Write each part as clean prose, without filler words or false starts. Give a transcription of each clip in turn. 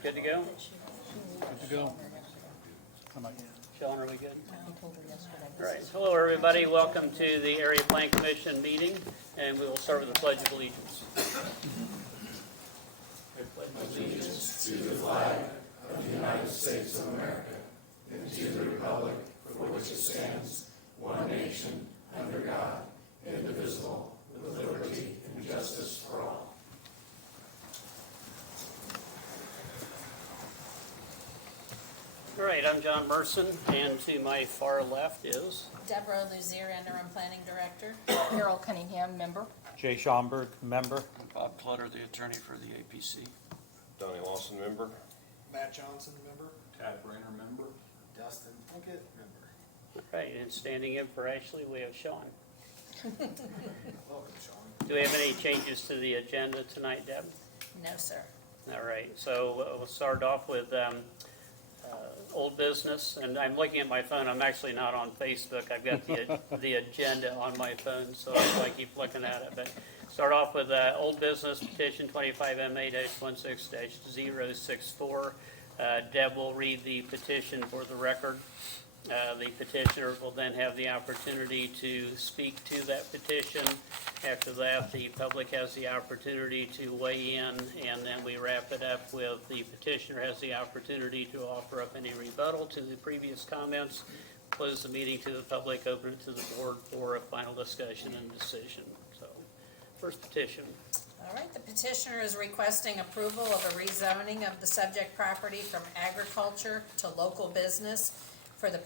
Good to go? Good to go. Sean, are we good? All right. Hello, everybody. Welcome to the Area Plan Commission meeting, and we will start with the Pledge of Allegiance. Allegiance to the flag of the United States of America and to the republic for which it stands, one nation, under God, indivisible, with liberty and justice for all. All right, I'm John Merson, and to my far left is Deborah Luzier, Interim Planning Director. Carol Cunningham, member. Jay Schomburg, member. Bob Clutter, the attorney for the APC. Donnie Lawson, member. Matt Johnson, member. Tad Brainer, member. Dustin Plunkett, member. all right, and standing in for Ashley, we have Sean. Welcome, Sean. Do we have any changes to the agenda tonight, Deb? No, sir. All right, so we'll start off with old business, and I'm looking at my phone. I'm actually not on Facebook. I've got the agenda on my phone, so that's why I keep looking at it. But start off with old business petition 25MA-16-064. Deb will read the petition for the record. The petitioner will then have the opportunity to speak to that petition. After that, the public has the opportunity to weigh in, and then we wrap it up with the petitioner has the opportunity to offer up any rebuttal to the previous comments, close the meeting to the public, open it to the board for a final discussion and decision. So, first petition. All right, the petitioner is requesting approval of a rezoning of the subject property from agriculture to local business for the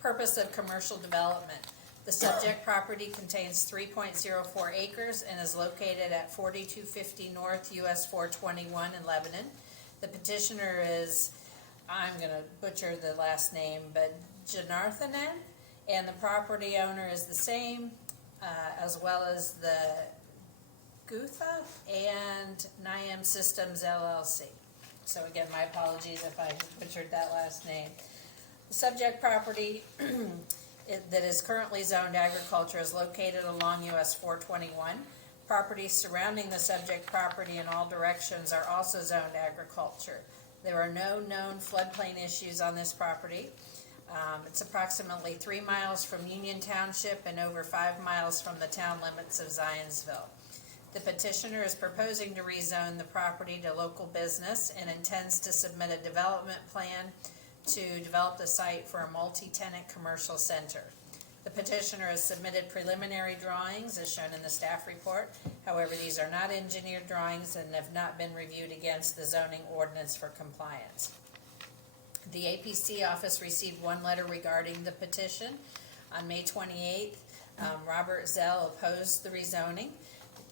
purpose of commercial development. The subject property contains 3.04 acres and is located at 4250 North US 421 in Lebanon. The petitioner is, I'm going to butcher the last name, but Janarthanan, and the property owner is the same, as well as the Gutha and Niam Systems LLC. So again, my apologies if I butchered that last name. The subject property that is currently zoned agriculture is located along US 421. Properties surrounding the subject property in all directions are also zoned agriculture. There are no known floodplain issues on this property. It's approximately 3 miles from Union Township and over 5 miles from the town limits of Zionsville. The petitioner is proposing to rezone the property to local business and intends to submit a development plan to develop the site for a multi-tenant commercial center. The petitioner has submitted preliminary drawings as shown in the staff report. However, these are not engineered drawings and have not been reviewed against the zoning ordinance for compliance. The APC office received one letter regarding the petition. On May 28th, Robert Zell opposed the rezoning.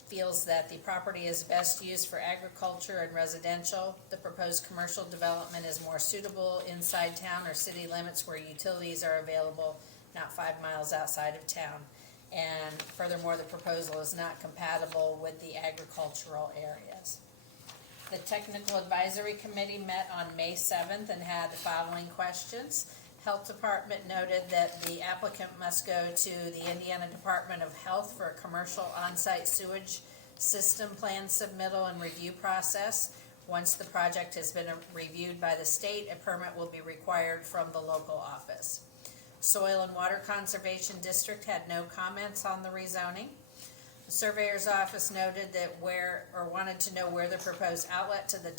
Feels that the property is best used for agriculture and residential. The proposed commercial development is more suitable inside town or city limits where utilities are available, not 5 miles outside of town. And furthermore, the proposal is not compatible with the agricultural areas. The Technical Advisory Committee met on May 7th and had the following questions. Health Department noted that the applicant must go to the Indiana Department of Health for a commercial on-site sewage system plan submittal and review process. Once the project has been reviewed by the state, a permit will be required from the local office. Soil and Water Conservation District had no comments on the rezoning. The Surveyor's Office noted that wanted to know where the proposed outlet to the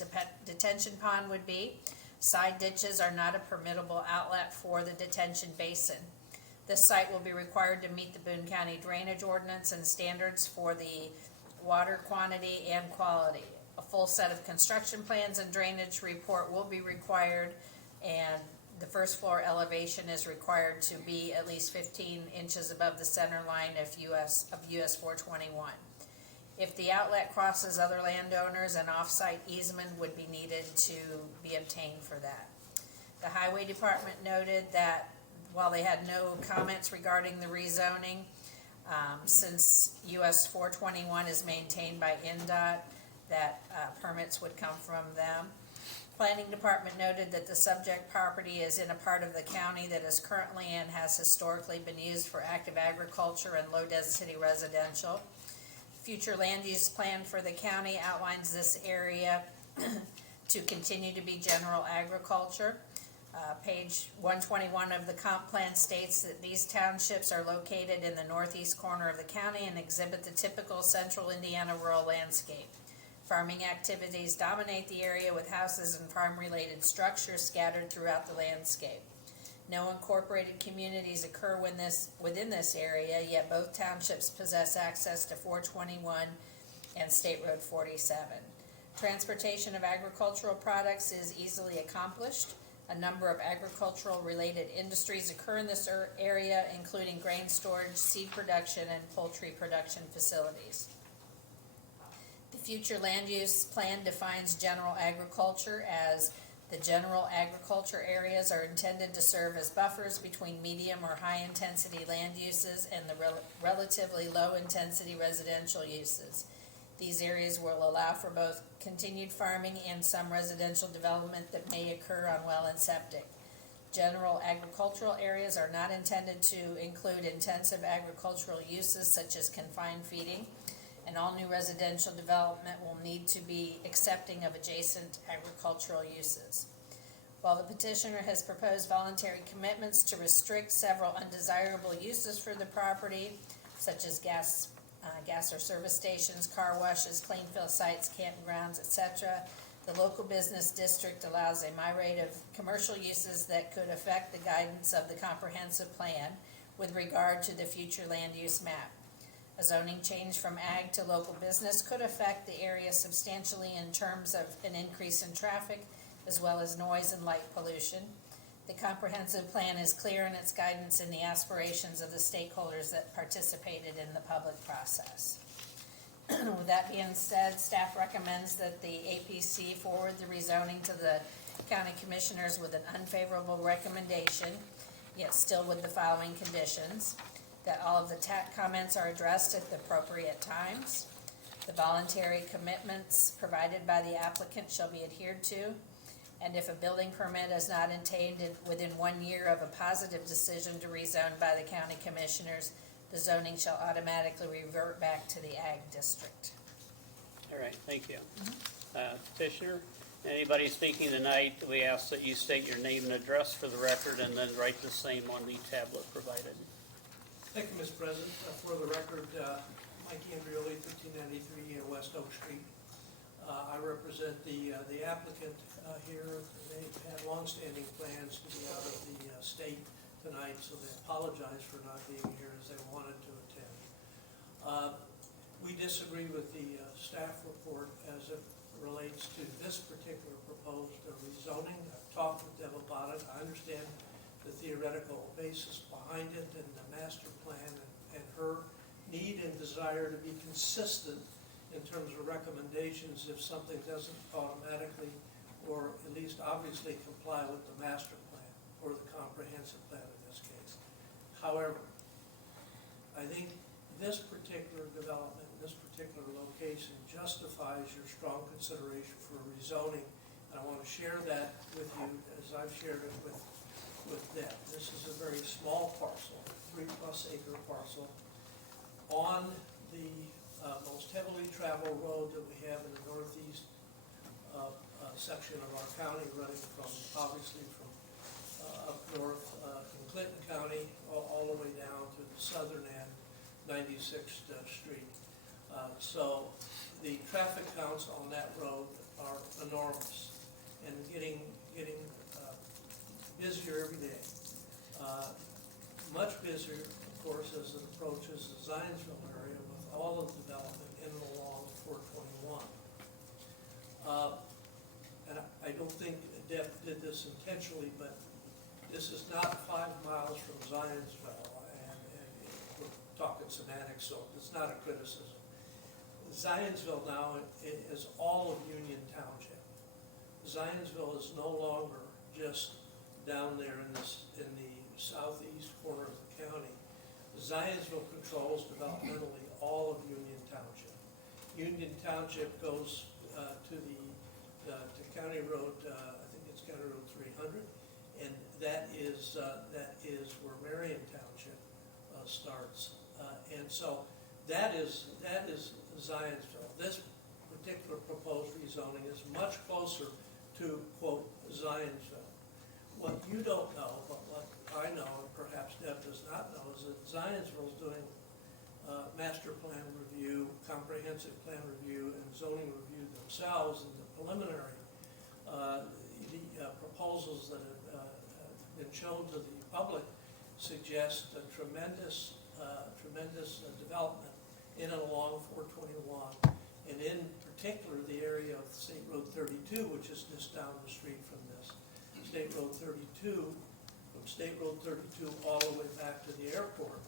detention pond would be. Side ditches are not a permittable outlet for the detention basin. This site will be required to meet the Boone County Drainage Ordinance and standards for the water quantity and quality. A full set of construction plans and drainage report will be required, and the first floor elevation is required to be at least 15 inches above the center line of US 421. If the outlet crosses other landowners, an off-site easement would be needed to be obtained for that. The Highway Department noted that while they had no comments regarding the rezoning, since US 421 is maintained by NDOT, that permits would come from them. Planning Department noted that the subject property is in a part of the county that is currently and has historically been used for active agriculture and low-density residential. Future land use plan for the county outlines this area to continue to be general agriculture. Page 121 of the comp plan states that these townships are located in the northeast corner of the county and exhibit the typical central Indiana rural landscape. Farming activities dominate the area with houses and farm-related structures scattered throughout the landscape. No incorporated communities occur within this area, yet both townships possess access to 421 and State Road 47. Transportation of agricultural products is easily accomplished. A number of agricultural-related industries occur in this area, including grain storage, seed production, and poultry production facilities. The future land use plan defines general agriculture as the general agriculture areas are intended to serve as buffers between medium or high-intensity land uses and the relatively low-intensity residential uses. These areas will allow for both continued farming and some residential development that may occur on well and septic. General agricultural areas are not intended to include intensive agricultural uses such as confined feeding, and all new residential development will need to be accepting of adjacent agricultural uses. While the petitioner has proposed voluntary commitments to restrict several undesirable uses for the property, such as gas or service stations, car washes, clean fill sites, campgrounds, etc., the local business district allows a myriad of commercial uses that could affect the guidance of the comprehensive plan with regard to the future land use map. A zoning change from ag to local business could affect the area substantially in terms of an increase in traffic as well as noise and light pollution. The comprehensive plan is clear in its guidance and the aspirations of the stakeholders that participated in the public process. With that being said, staff recommends that the APC forward the rezoning to the county commissioners with an unfavorable recommendation, yet still with the following conditions: that all of the comments are addressed at the appropriate times, the voluntary commitments provided by the applicant shall be adhered to, and if a building permit is not obtained within 1 year of a positive decision to rezone by the county commissioners, the zoning shall automatically revert back to the ag district. All right, thank you. Petitioner, anybody speaking tonight, we ask that you state your name and address for the record and then write the same on the tablet provided. Thank you, Mr. President. For the record, Mike Andrioli, 1593 West Oak Street. I represent the applicant here. They've had longstanding plans to be out of the state tonight, so they apologize for not being here as they wanted to attend. We disagree with the staff report as it relates to this particular proposed rezoning. I've talked with them about it. I understand the theoretical basis behind it and the master plan and her need and desire to be consistent in terms of recommendations if something doesn't automatically or at least obviously comply with the master plan or the comprehensive plan in this case. However, I think this particular development, this particular location justifies your strong consideration for rezoning. And I want to share that with you as I've shared it with them. This is a very small parcel, 3+ acre parcel on the most heavily traveled road that we have in the northeast section of our county, running from, obviously from up north in Clinton County all the way down to the southern end, 96th Street. So the traffic counts on that road are enormous and getting busier every day. Much busier, of course, as it approaches the Zionsville area with all of the development in and along 421. And I don't think Deb did this intentionally, but this is not 5 miles from Zionsville, and we're talking semantics, so it's not a criticism. Zionsville now is all of Union Township. Zionsville is no longer just down there in the southeast corner of the county. Zionsville controls developmentally all of Union Township. Union Township goes to County Road, I think it's County Road 300, and that is where Marion Township starts. And so that is Zionsville. This particular proposed rezoning is much closer to, quote, Zionsville. What you don't know, but what I know, and perhaps Deb does not know, is that Zionsville's doing master plan review, comprehensive plan review, and zoning review themselves, and the preliminary proposals that have been shown to the public suggest a tremendous development in and along 421, and in particular the area of State Road 32, which is just down the street from this. State Road 32, from State Road 32 all the way back to the airport,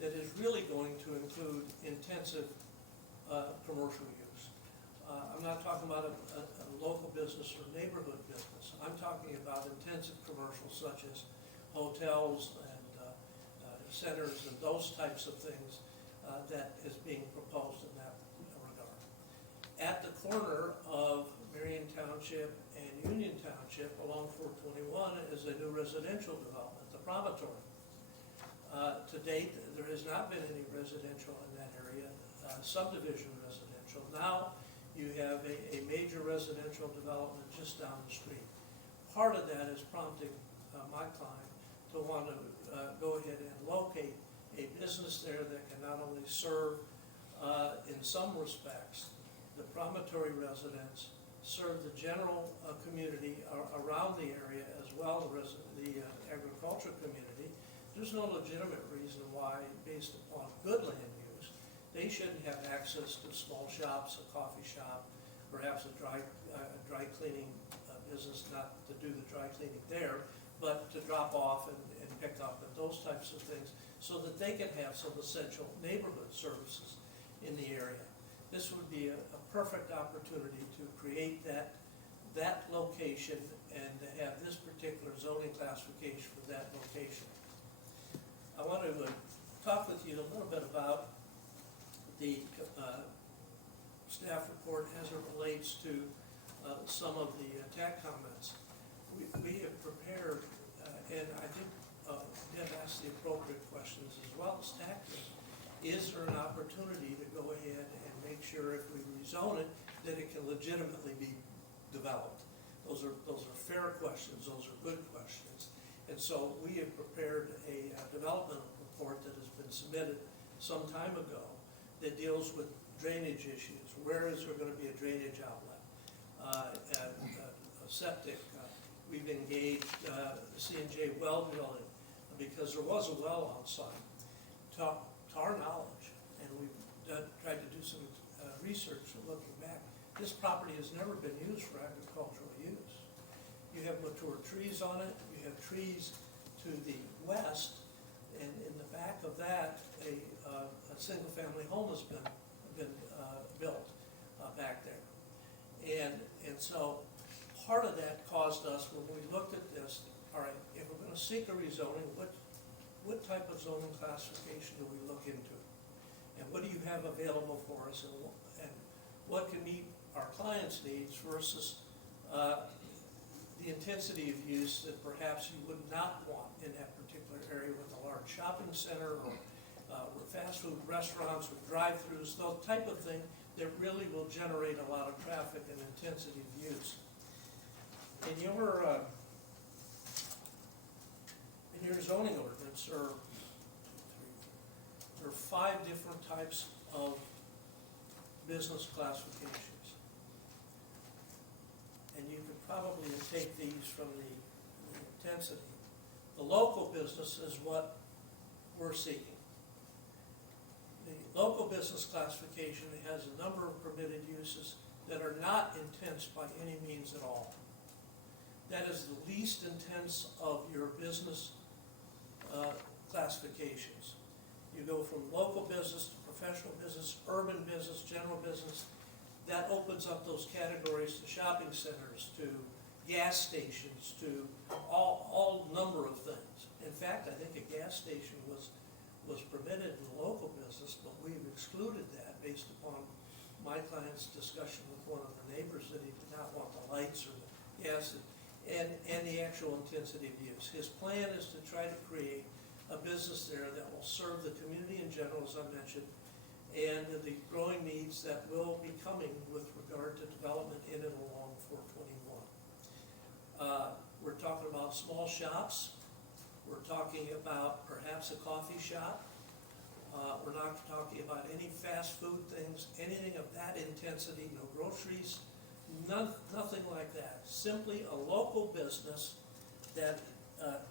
that is really going to include intensive commercial use. I'm not talking about a local business or neighborhood business. I'm talking about intensive commercial such as hotels and centers and those types of things that is being proposed in that regard. At the corner of Marion Township and Union Township along 421 is a new residential development, the Promontory. To date, there has not been any residential in that area, subdivision residential. Now you have a major residential development just down the street. Part of that is prompting my client to want to go ahead and locate a business there that can not only serve, in some respects, the Promontory residents, serve the general community around the area as well as the agricultural community. There's no legitimate reason why, based upon good land use, they shouldn't have access to small shops, a coffee shop, perhaps a dry cleaning business, not to do the dry cleaning there, but to drop off and pick up and those types of things, so that they can have some essential neighborhood services in the area. This would be a perfect opportunity to create that location and to have this particular zoning classification for that location. I want to talk with you a little bit about the staff report as it relates to some of the TAC comments. We have prepared, and I think Deb asked the appropriate questions as well as TAC did. Is there an opportunity to go ahead and make sure if we rezone it, that it can legitimately be developed? Those are fair questions, those are good questions. And so we have prepared a development report that has been submitted some time ago that deals with drainage issues. Where is there going to be a drainage outlet? A septic. We've engaged C&J well drilling because there was a well on site. To our knowledge, and we've tried to do some research looking back, this property has never been used for agricultural use. You have mature trees on it, you have trees to the west, and in the back of that, a single-family home has been built back there. And so part of that caused us, when we looked at this, all right, if we're going to seek a rezoning, what type of zoning classification do we look into? And what do you have available for us, and what can meet our clients' needs versus the intensity of use that perhaps you would not want in that particular area with a large shopping center or with fast food restaurants with drive-throughs, those type of thing that really will generate a lot of traffic and intensity of use. In your zoning ordinance, there are 5 different types of business classifications. And you could probably take these from the intensity. The local business is what we're seeking. The local business classification has a number of permitted uses that are not intense by any means at all. That is the least intense of your business classifications. You go from local business to professional business, urban business, general business. That opens up those categories to shopping centers, to gas stations, to all number of things. In fact, I think a gas station was permitted in the local business, but we've excluded that based upon my client's discussion with one of the neighbors that he did not want the lights or the gas and the actual intensity of use. His plan is to try to create a business there that will serve the community in general, as I mentioned, and the growing needs that will be coming with regard to development in and along 421. about small shops. We're talking about perhaps a coffee shop. We're not talking about any fast food things, anything of that intensity, no groceries, nothing like that. Simply a local business that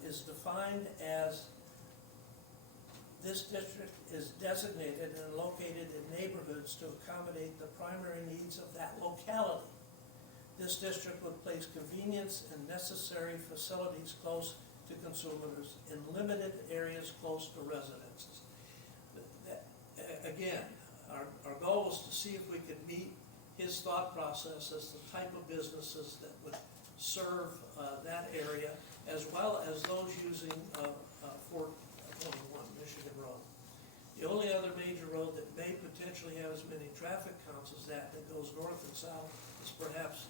is defined as this district is designated and located in neighborhoods to accommodate the primary needs of that locality. This district would place convenience and necessary facilities close to consumers in limited areas close to residences. Again, our goal was to see if we could meet his thought process as the type of businesses that would serve that area, as well as those using 421 Michigan Road. The only other major road that may potentially have as many traffic counts as that goes north and south is perhaps,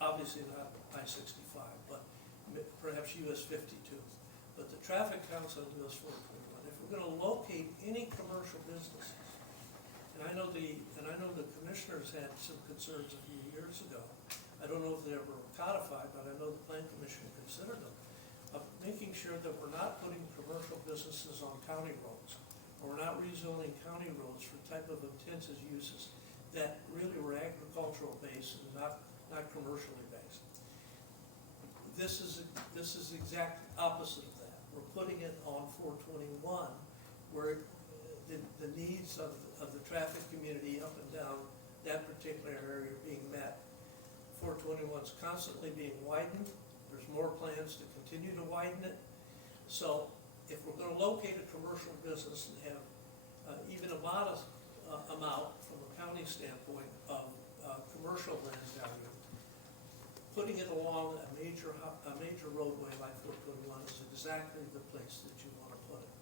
obviously not I-65, but perhaps US 52. But the traffic counts on US 421, if we're gonna locate any commercial businesses, and I know the commissioners had some concerns a few years ago. I don't know if they ever codified, but I know the plan commission considered them, of making sure that we're not putting commercial businesses on county roads, or we're not rezoning county roads for type of intensive uses that really were agricultural based and not commercially based. This is the exact opposite of that. We're putting it on 421, where the needs of the traffic community up and down that particular area are being met. 421 is constantly being widened. There's more plans to continue to widen it. So if we're going to locate a commercial business and have even a modest amount from a county standpoint of commercial land value, putting it along a major roadway like 421 is exactly the place that you want to put it.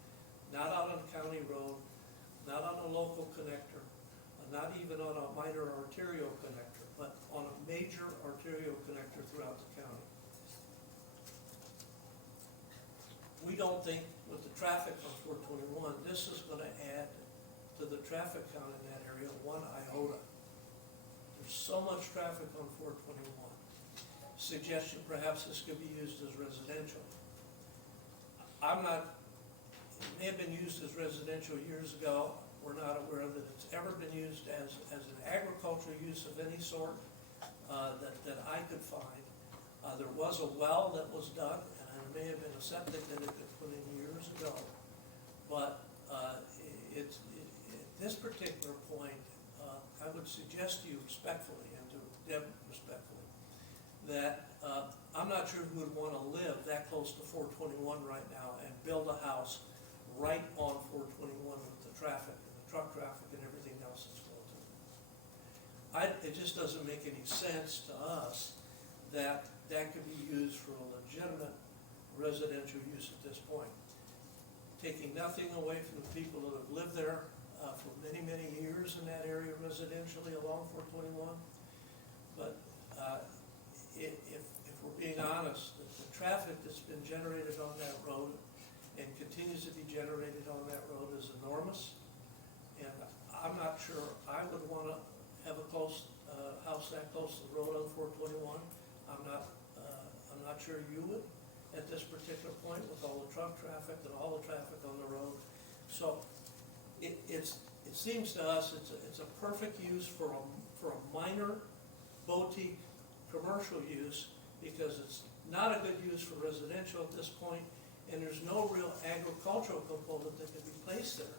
Not out on a county road, not on a local connector, not even on a minor arterial connector, but on a major arterial connector throughout the county. We don't think with the traffic on 421, this is going to add to the traffic count in that area one iota. There's so much traffic on 421. Suggestion perhaps this could be used as residential. It may have been used as residential years ago. We're not aware that it's ever been used as an agricultural use of any sort that I could find. There was a well that was dug, and there may have been a septic that had been put in years ago. But at this particular point, I would suggest to you respectfully, and to Deb respectfully, that I'm not sure who would want to live that close to 421 right now and build a house right on 421 with the traffic and the truck traffic and everything else that's built in. It just doesn't make any sense to us that that could be used for a legitimate residential use at this point. Taking nothing away from the people that have lived there for many, many years in that area residentially along 421. But if we're being honest, the traffic that's been generated on that road and continues to be generated on that road is enormous. And I'm not sure I would want to have a close house that close to the road on 421. I'm not sure you would at this particular point with all the truck traffic and all the traffic on the road. So it seems to us it's a perfect use for a minor boutique commercial use, because it's not a good use for residential at this point, and there's no real agricultural component that can be placed there.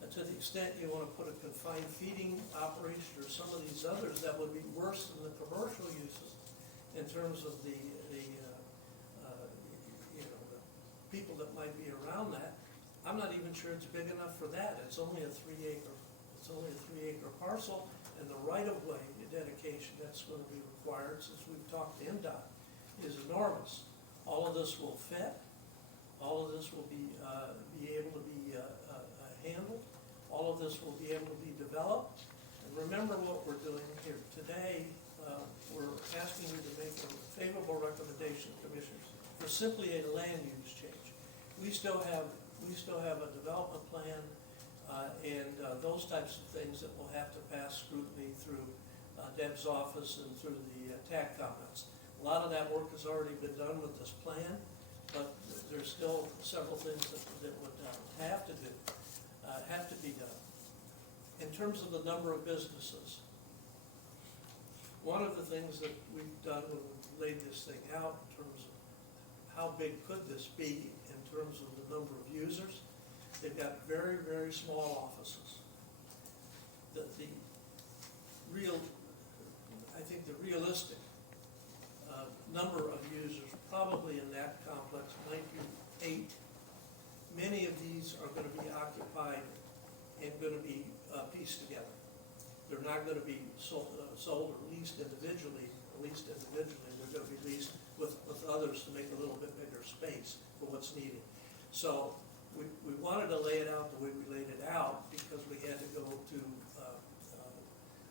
And to the extent you want to put a confined feeding operation or some of these others, that would be worse than the commercial uses in terms of the people that might be around that. I'm not even sure it's big enough for that. It's only a 3 acre parcel, and the right-of-way dedication that's going to be required, since we've talked to NDOT, is enormous. All of this will fit. All of this will be able to be handled. All of this will be able to be developed. And remember what we're doing here today. We're asking you to make a favorable recommendation, commissioners, for simply a land use change. We still have a development plan and those types of things that will have to pass scrutiny through Deb's office and through the TAC comments. A lot of that work has already been done with this plan, but there's still several things that would have to be done. In terms of the number of businesses, one of the things that we've done when we laid this thing out in terms of how big could this be in terms of the number of users, they've got very, very small offices. The realistic number of users probably in that complex might be 8. Many of these are going to be occupied and going to be pieced together. They're not going to be sold or leased individually. They're going to be leased with others to make a little bit bigger space for what's needed. So we wanted to lay it out the way we laid it out because we had to go to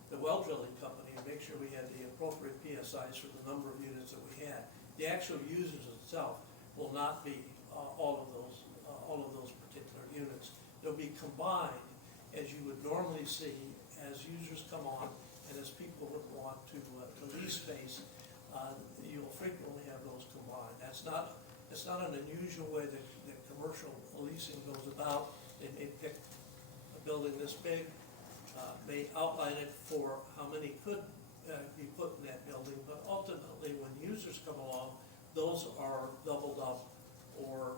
the well drilling company and make sure we had the appropriate PSIs for the number of units that we had. The actual users itself will not be all of those particular units. They'll be combined as you would normally see as users come on and as people would want to lease space. You'll frequently have those combined. It's not an unusual way that commercial leasing goes about. They may pick a building this big, may outline it for how many could be put in that building, but ultimately when users come along, those are doubled up or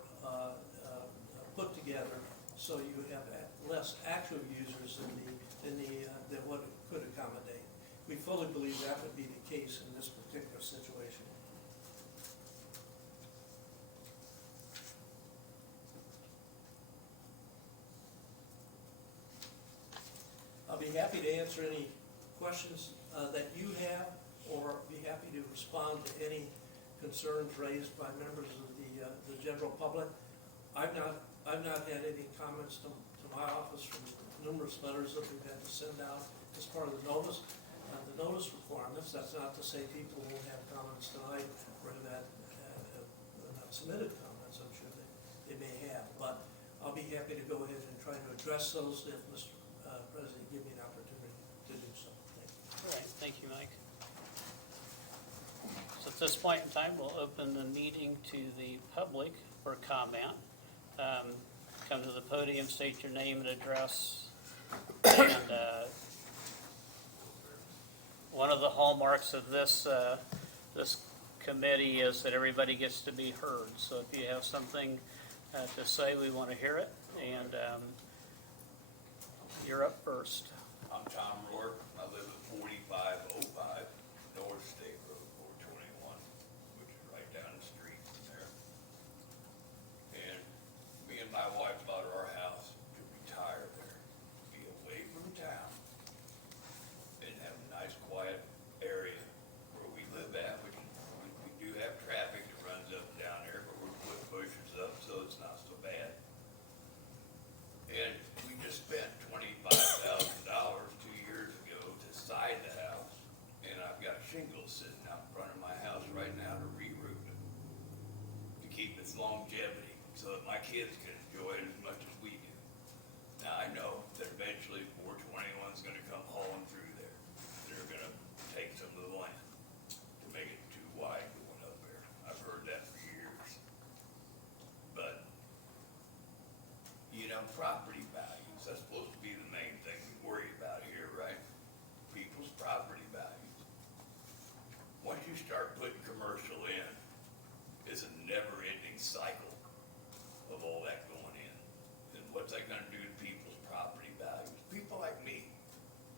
put together, so you have less actual users than what it could accommodate. We fully believe that would be the case in this particular situation. I'll be happy to answer any questions that you have, or be happy to respond to any concerns raised by members of the general public. I've not had any comments to my office from numerous letters that we've had to send out as part of the notice requirements. That's not to say people won't have comments tonight or that not submitted comments. I'm sure they may have, but I'll be happy to go ahead and try to address those if Mr. President give me an opportunity to do so. Thank you. All right, thank you, Mike. So at this point in time, we'll open the meeting to the public for comment. Come to the podium, state your name and address. And one of the hallmarks of this committee is that everybody gets to be heard. So if you have something to say, we want to hear it. And you're up first. I'm Tom Rourke. I live at 4505 North State Road 421, which is right down the street from there. And me and my wife bought our house to retire there, be away from town, and have a nice quiet area where we live at, which we do have traffic that runs up and down there, but we put bushes up so it's not so bad. And we just spent $25,000 2 years ago to side the house, and I've got shingles sitting out in front of my house right now to re-roof it, to keep its longevity, so that my kids can enjoy it as much as we do. Now, I know that eventually 421 is gonna come hauling through there. They're gonna take some of the land to make it too wide going up there. I've heard that for years. But property values, that's supposed to be the main thing we worry about here, right? People's property values. Once you start putting commercial in, it's a never-ending cycle of all that going in. And what's that gonna do to people's property values? People like me,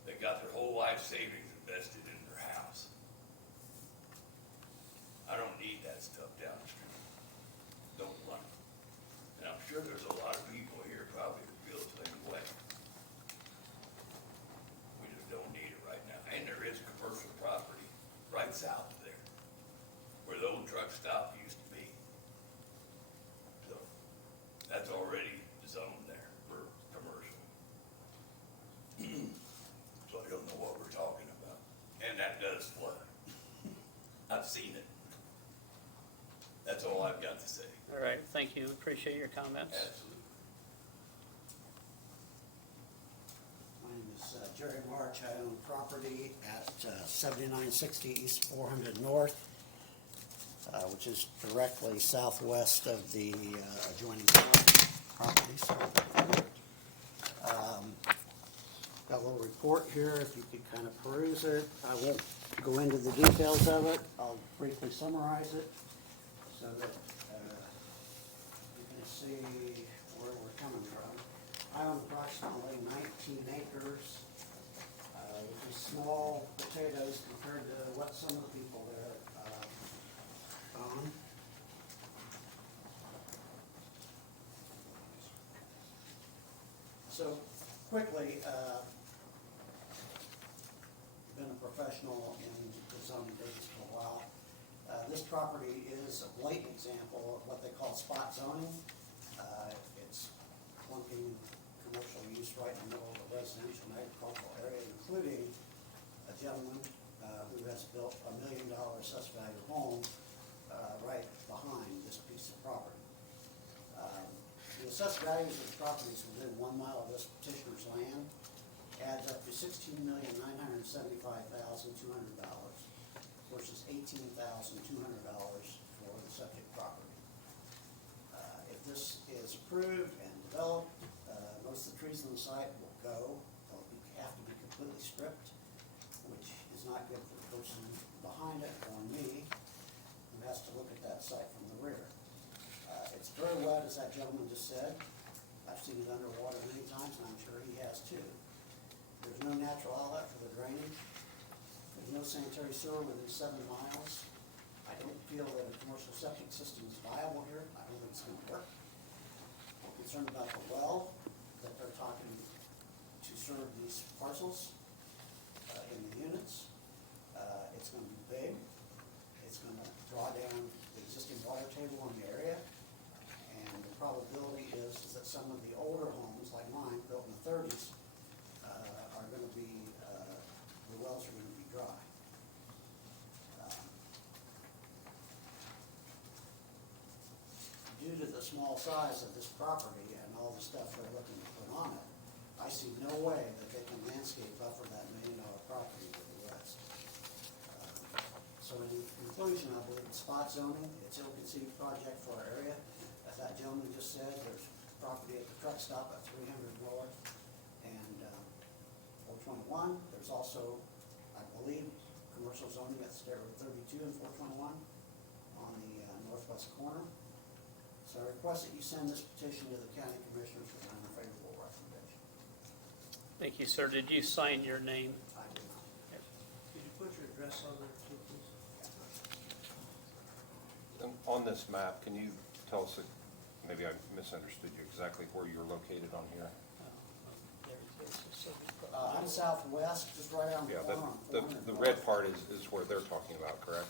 that got their whole life savings invested in their house. I don't need that stuff down the street. Don't want it. And I'm sure there's a lot of people here probably that feel the same way. We just don't need it right now. And there is commercial property right south of there, where the old truck stop used to be. So, that's already zoned there for commercial. So I don't know what we're talking about. And that does flood. I've seen it. That's all I've got to say. All right, thank you. Appreciate your comments. Absolutely. My name is Jerry March. I own property at 7960 East 400 North. which is directly southwest of the adjoining properties. Got a little report here, if you could kind of peruse it. I won't go into the details of it. I'll briefly summarize it so that you can see where we're coming from. I own approximately 19 acres, which is small potatoes compared to what some of the people there own. So quickly, been a professional in the zoning business for a while. This property is a blatant example of what they call spot zoning. It's clunking commercial use right in the middle of a residential and agricultural area, including a gentleman who has built $1 million assessed value home right behind this piece of property. The assessed values of the properties within 1 mile of this petitioner's land adds up to $16,975,200 versus $18,200 for the subject property. If this is approved and developed, most of the trees on the site will go. They'll have to be completely stripped, which is not good for the person behind it or me, who has to look at that site from the rear. It's very wet, as that gentleman just said. I've seen it underwater many times, and I'm sure he has too. There's no natural outlet for the drainage. There's no sanitary sewer within 7 miles. I don't feel that a commercial septic system is viable here. I don't think it's going to work. I'm concerned about the well that they're talking to serve these parcels in the units. It's going to be big. It's going to draw down the existing water table in the area. And the probability is that some of the older homes, like mine, built in the 30s, are going to be, the wells are going to be dry. Due to the small size of this property and all the stuff they're looking to put on it, I see no way that they can landscape buffer that $1 million property to the west. So in conclusion, I believe it's spot zoning. It's an ill-conceived project for our area. As that gentleman just said, there's property at the truck stop at 300 North and 421. There's also, I believe, commercial zoning at State Road 32 and 421 on the northwest corner. So I request that you send this petition to the county commissioners with an unfavorable recommendation. Thank you, sir. Did you sign your name? I do not. Could you put your address on there too, please? And on this map, can you tell us, maybe I misunderstood you, exactly where you're located on here? I'm southwest, just right on the Yeah, corner. the red part is where they're talking about, correct?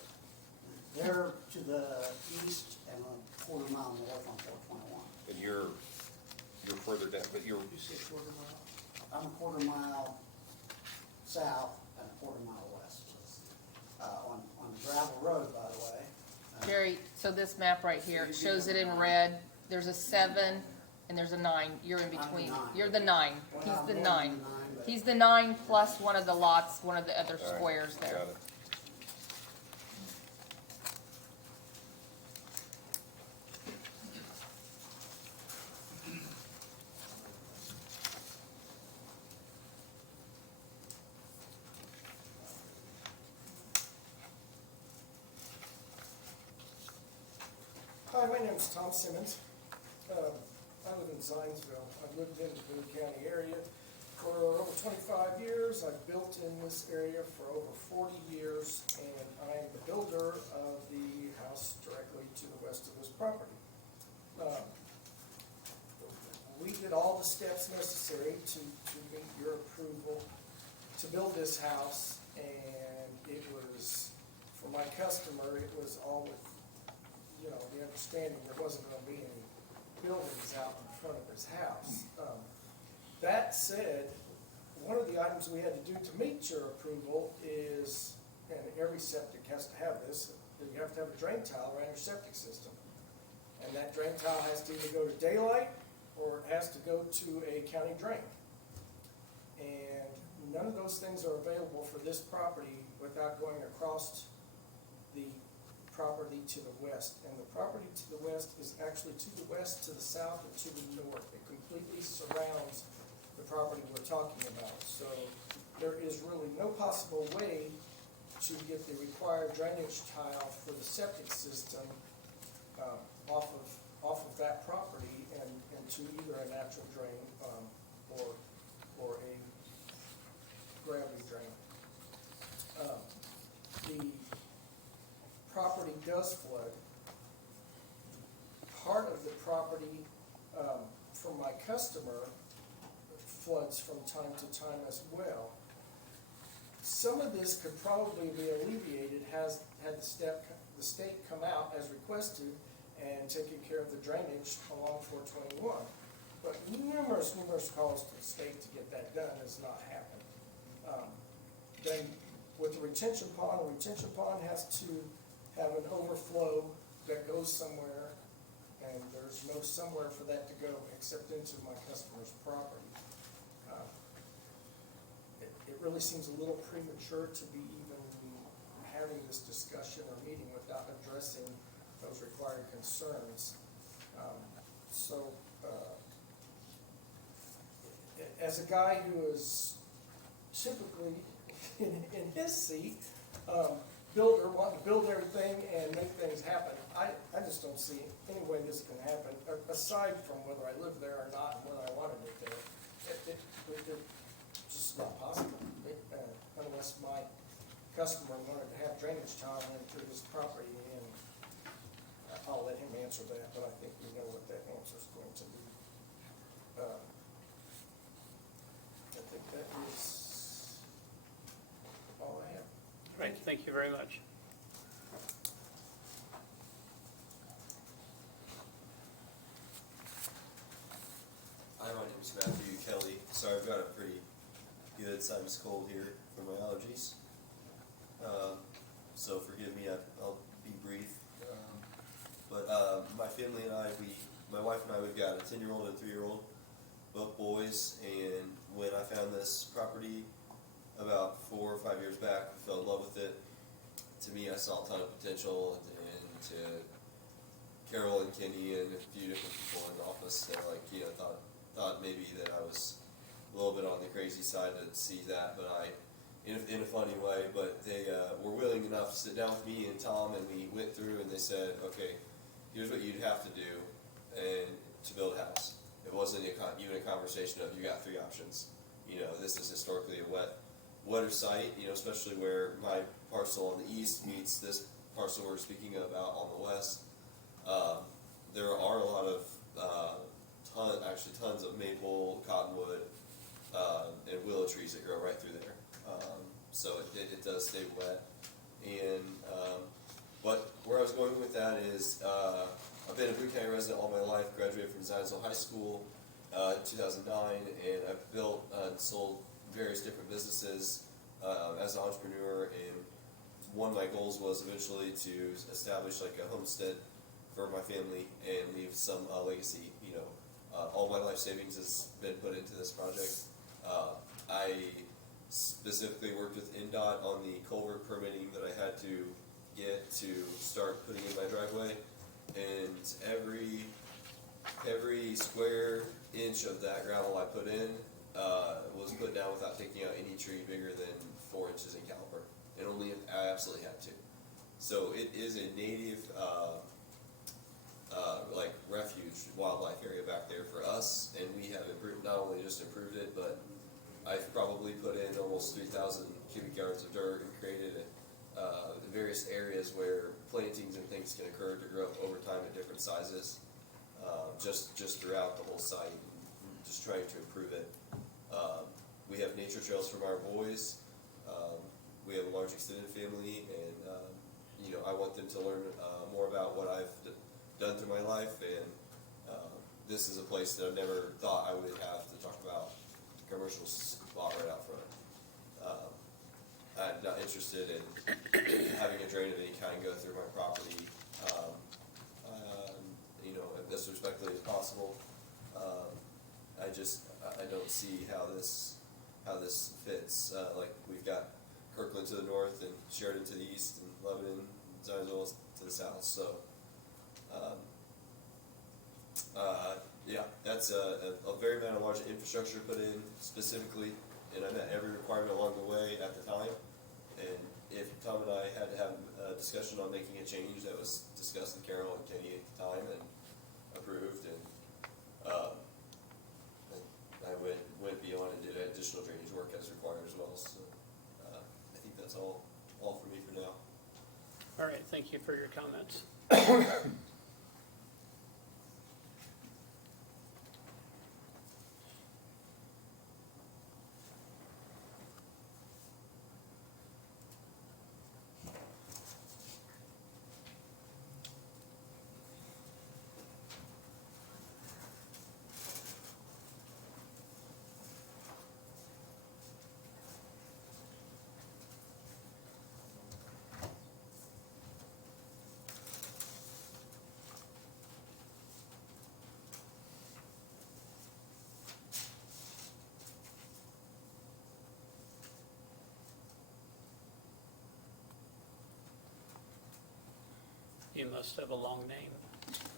They're to the east and a quarter mile north on 421. And you're further down, but you're, You say quarter mile? I'm a quarter mile south and a quarter mile west. On the gravel road, by the way. Jerry, so this map right here shows it in red. There's a 7 and there's a 9. You're in between. nine. You're the 9. Well, He's I'm the more 9. than 9, but- He's the 9 plus one of the lots, one of the other all right, squares there. got it. Hi, my name's Tom Simmons. I live in Zionsville. I've lived in the Boone County area for over 25 years. I've built in this area for over 40 years, and I am the builder of the house directly to the west of this property. We did all the steps necessary to meet your approval to build this house, and it was, for my customer, it was all with the understanding there wasn't going to be any buildings out in front of his house. That said, one of the items we had to do to meet your approval is, and every septic has to have this, that you have to have a drain tile around your septic system. And that drain tile has to either go to daylight or it has to go to a county drain. And none of those things are available for this property without going across the property to the west. And the property to the west is actually to the west, to the south, and to the north. It completely surrounds the property we're talking about. So there is really no possible way to get the required drainage tile for the septic system off of that property and to either a natural drain or a gravity drain. The property does flood. Part of the property from my customer floods from time to time as well. Some of this could probably be alleviated had the state come out as requested and taken care of the drainage along 421. But numerous calls to the state to get that done has not happened. Then with the retention pond has to have an overflow that goes somewhere, and there's no somewhere for that to go except into my customer's property. It really seems a little premature to be even having this discussion or meeting without addressing those required concerns. As a guy who is typically in his seat, builder, wanting to build everything and make things happen, I just don't see any way this can happen, aside from whether I live there or not and whether I wanted it there. It's just not possible, unless my customer wanted to have drainage tile in through his property, and I'll let him answer that, but I think we know what that answer is going to be. I think that is all I have. Great, thank you very much. Hi, my name is Matthew Kelly. Sorry, I've got a pretty good sinus cold here from my allergies. So forgive me, I'll be brief. But my family and my wife and I, we've got a 10-year-old and a 3-year-old, both boys. And when I found this property about 4 or 5 years back, I fell in love with it. To me, I saw a ton of potential, and to Carol and Kenny and a few different people in the office, they thought maybe that I was a little bit on the crazy side to see that, but in a funny way, but they were willing enough to sit down with me and Tom, and we went through, and they said, okay, here's what you'd have to do and to build a house. It wasn't even a conversation of, you got 3 options. This is historically a wetter site, especially where my parcel on the east meets this parcel we're speaking about on the west. There are a lot of tons of maple, cottonwood, and willow trees that grow right through there. So it does stay wet. And but where I was going with that is, I've been a Boone County resident all my life. Graduated from Zionsville High School in 2009, and I've built and sold various different businesses as an entrepreneur. And one of my goals was eventually to establish like a homestead for my family and leave some legacy. All my life savings has been put into this project. I specifically worked with NDOT on the culvert permitting that I had to get to start putting in my driveway, and every square inch of that gravel I put in was put down without taking out any tree bigger than 4 inches in caliper, and only if I absolutely had to. So it is a native like refuge wildlife area back there for us, and we have not only just improved it, but I've probably put in almost 3,000 cubic yards of dirt and created various areas where plantings and things can occur to grow up over time at different sizes, just throughout the whole site, and just trying to improve it. We have nature trails from our boys. We have a large extended family, and I want them to learn more about what I've done through my life, and this is a place that I've never thought I would have to talk about commercial spot right out front. I'm not interested in having a drain of any kind go through my property, as respectfully as possible. I don't see how this fits. Like, we've got Kirkland to the north and Sheridan to the east and Lebanon, Zionsville to the south. else, so. Yeah, that's a very amount of large infrastructure put in specifically, and I met every requirement along the way at the time. And if Tom and I had to have a discussion on making a change, that was discussed with Carol and Kenny at the time and approved, and I went beyond and did additional drainage work as required as well, so, I think that's all for me for now. All right, thank you for your comments. You must have a long name.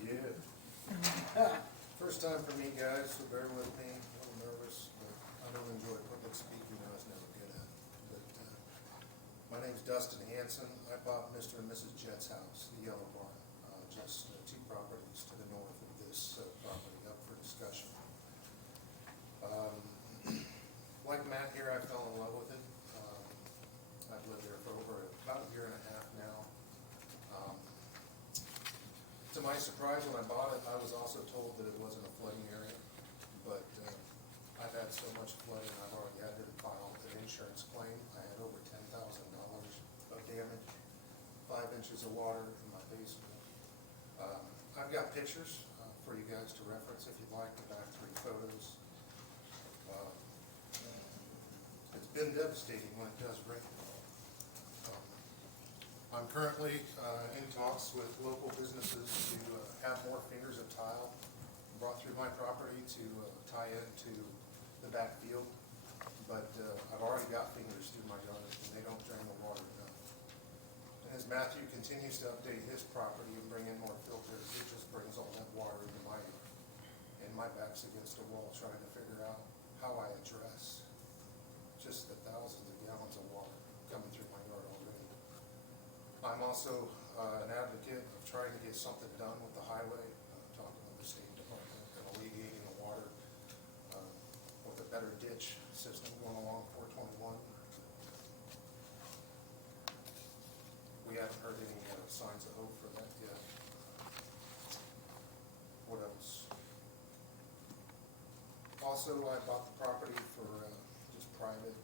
Yeah. First time for me, guys, so bear with me. A little nervous, but I don't enjoy public speaking. I was never good at it. But my name's Dustin Hanson. I bought Mr. and Mrs. Jett's house, the Yellow Barn, just 2 properties to the north of this property up for discussion. Like Matt here, I fell in love with it. I've lived there for about a year and a half now. To my surprise, when I bought it, I was also told that it wasn't a flooding area, but I've had so much flooding, I've already had to file an insurance claim. I had over $10,000 of damage, 5 inches of water in my basement. I've got pictures for you guys to reference if you'd like, the back 3 photos. It's been devastating when it does rain. I'm currently in talks with local businesses to have more fingers of tile brought through my property to tie into the back field. But I've already got fingers through my yard and they don't drain the water enough. And as Matthew continues to update his property and bring in more filters, it just brings all that water into my yard. And my back's against a wall trying to figure out how I address just the thousands of gallons of water coming through my yard already. I'm also an advocate of trying to get something done with the highway, talking with the state department and alleviating the water with a better ditch system going along 421. We haven't heard any signs of hope for that yet. What else? Also, I bought the property for just private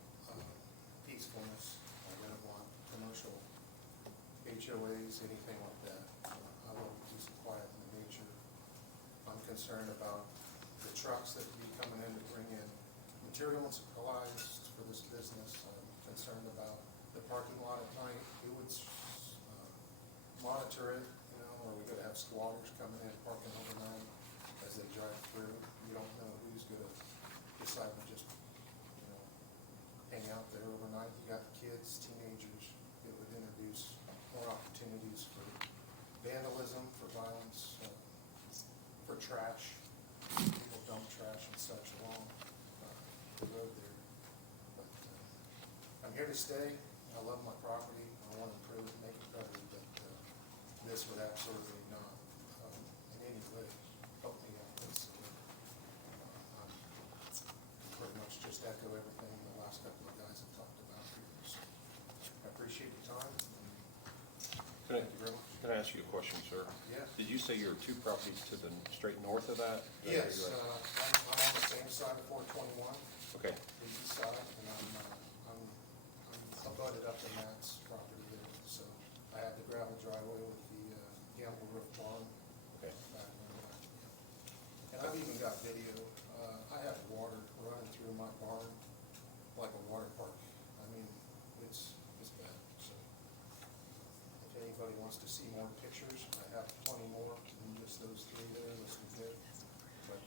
peacefulness. I didn't want commercial HOAs, anything like that. I love peace and quiet in the nature. I'm concerned about the trucks that be coming in to bring in material and supplies for this business. I'm concerned about the parking lot at night. Who would monitor it? You know, are we going to have squatters coming in parking overnight as they drive through? You don't know who's going to decide to just, hang out there overnight. You got kids, teenagers. It would introduce more opportunities for vandalism, for violence, for trash. People dump trash and such along the road there. But I'm here to stay. I love my property. I want to improve it, make it better, but this would absolutely not in any way help me out. Pretty much just echo everything the last couple of guys have talked about here. So I appreciate your time. Thank you very much. Can I ask you a question, sir? Yeah. Did you say you're 2 properties to the straight north of that? Yes, I'm on the same side of 421, Okay, the east side, and I'm abutted up to Matt's property there. So I have the gravel driveway with the gamble roof barn. okay. back there. And I've even got video. I have water running through my barn like a water park. I mean, it's bad. So if anybody wants to see more pictures, I have plenty more than just those 3 there. This is good. But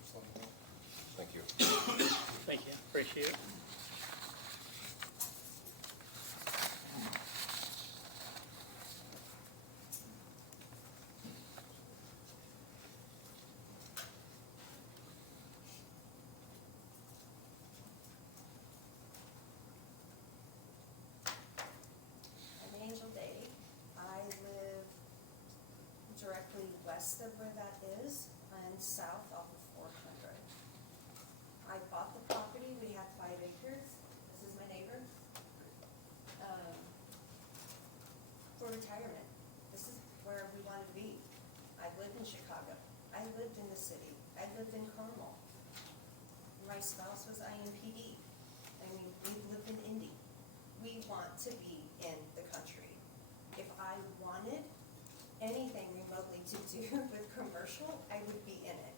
just let me know. Thank you. Thank you, appreciate it. of where that is, and south off of 400. I bought the property, we had 5 acres, this is my neighbor, for retirement. This is where we wanted to be. I've lived in Chicago, I lived in the city, I lived in Carmel. My spouse was IMPD, I mean, we lived in Indy. We want to be in the country. If I wanted anything remotely to do with commercial, I would be in it.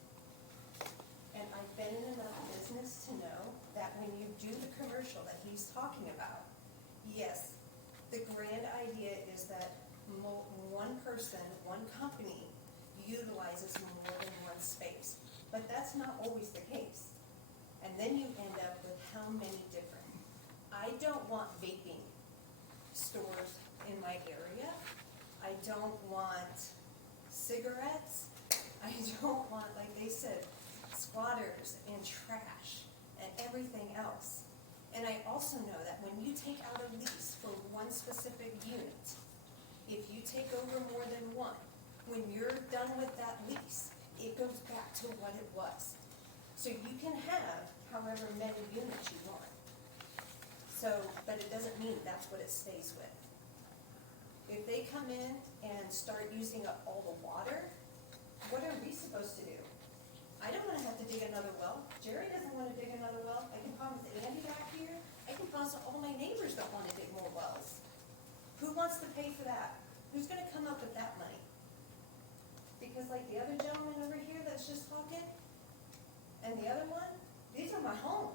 And I've been in enough business to know that when you do the commercial that he's talking about, yes, the grand idea is that one person, one company utilizes more than one space. But that's not always the case. And then you end up with how many different. I don't want vaping stores in my area. I don't want cigarettes. I don't want, like they said, squatters and trash and everything else. And I also know that when you take out a lease for one specific unit, if you take over more than one, when you're done with that lease, it goes back to what it was. So you can have however many units you want. So, but it doesn't mean that's what it stays with. If they come in and start using up all the water, what are we supposed to do? I don't wanna have to dig another well. Jerry doesn't wanna dig another well. I can promise Andy back here, I can promise all my neighbors don't wanna dig more wells. Who wants to pay for that? Who's gonna come up with that money? Because like the other gentleman over here that's just talking, and the other one, these are my home.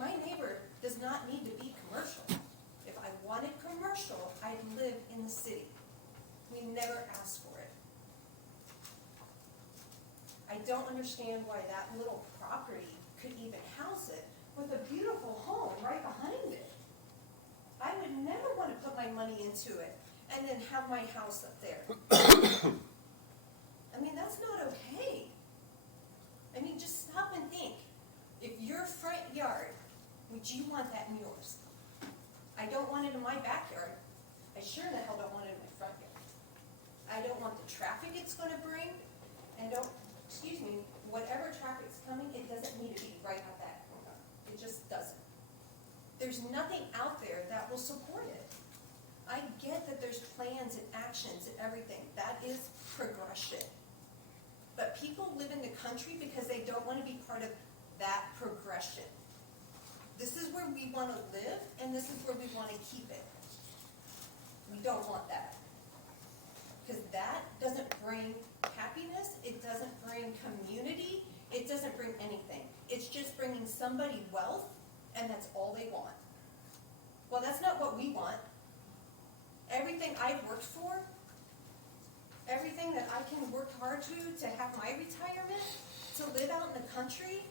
My neighbor does not need to be commercial. If I wanted commercial, I'd live in the city. We never asked for it. I don't understand why that little property could even house it with a beautiful home right behind it. I would never want to put my money into it and then have my house up there. I mean, that's not okay. I mean, just stop and think. If your front yard, would you want that in yours? I don't want it in my backyard. I sure in the hell don't want it in my front yard. I don't want the traffic it's gonna bring, and whatever traffic's coming, it doesn't need to be right at that corner. It just doesn't. There's nothing out there that will support it. I get that there's plans and actions and everything. That is progression. But people live in the country because they don't want to be part of that progression. This is where we want to live, and this is where we want to keep it. We don't want that. Because that doesn't bring happiness, it doesn't bring community, it doesn't bring anything. It's just bringing somebody wealth, and that's all they want. Well, that's not what we want. Everything I've worked for, everything that I can work hard to have my retirement, to live out in the country.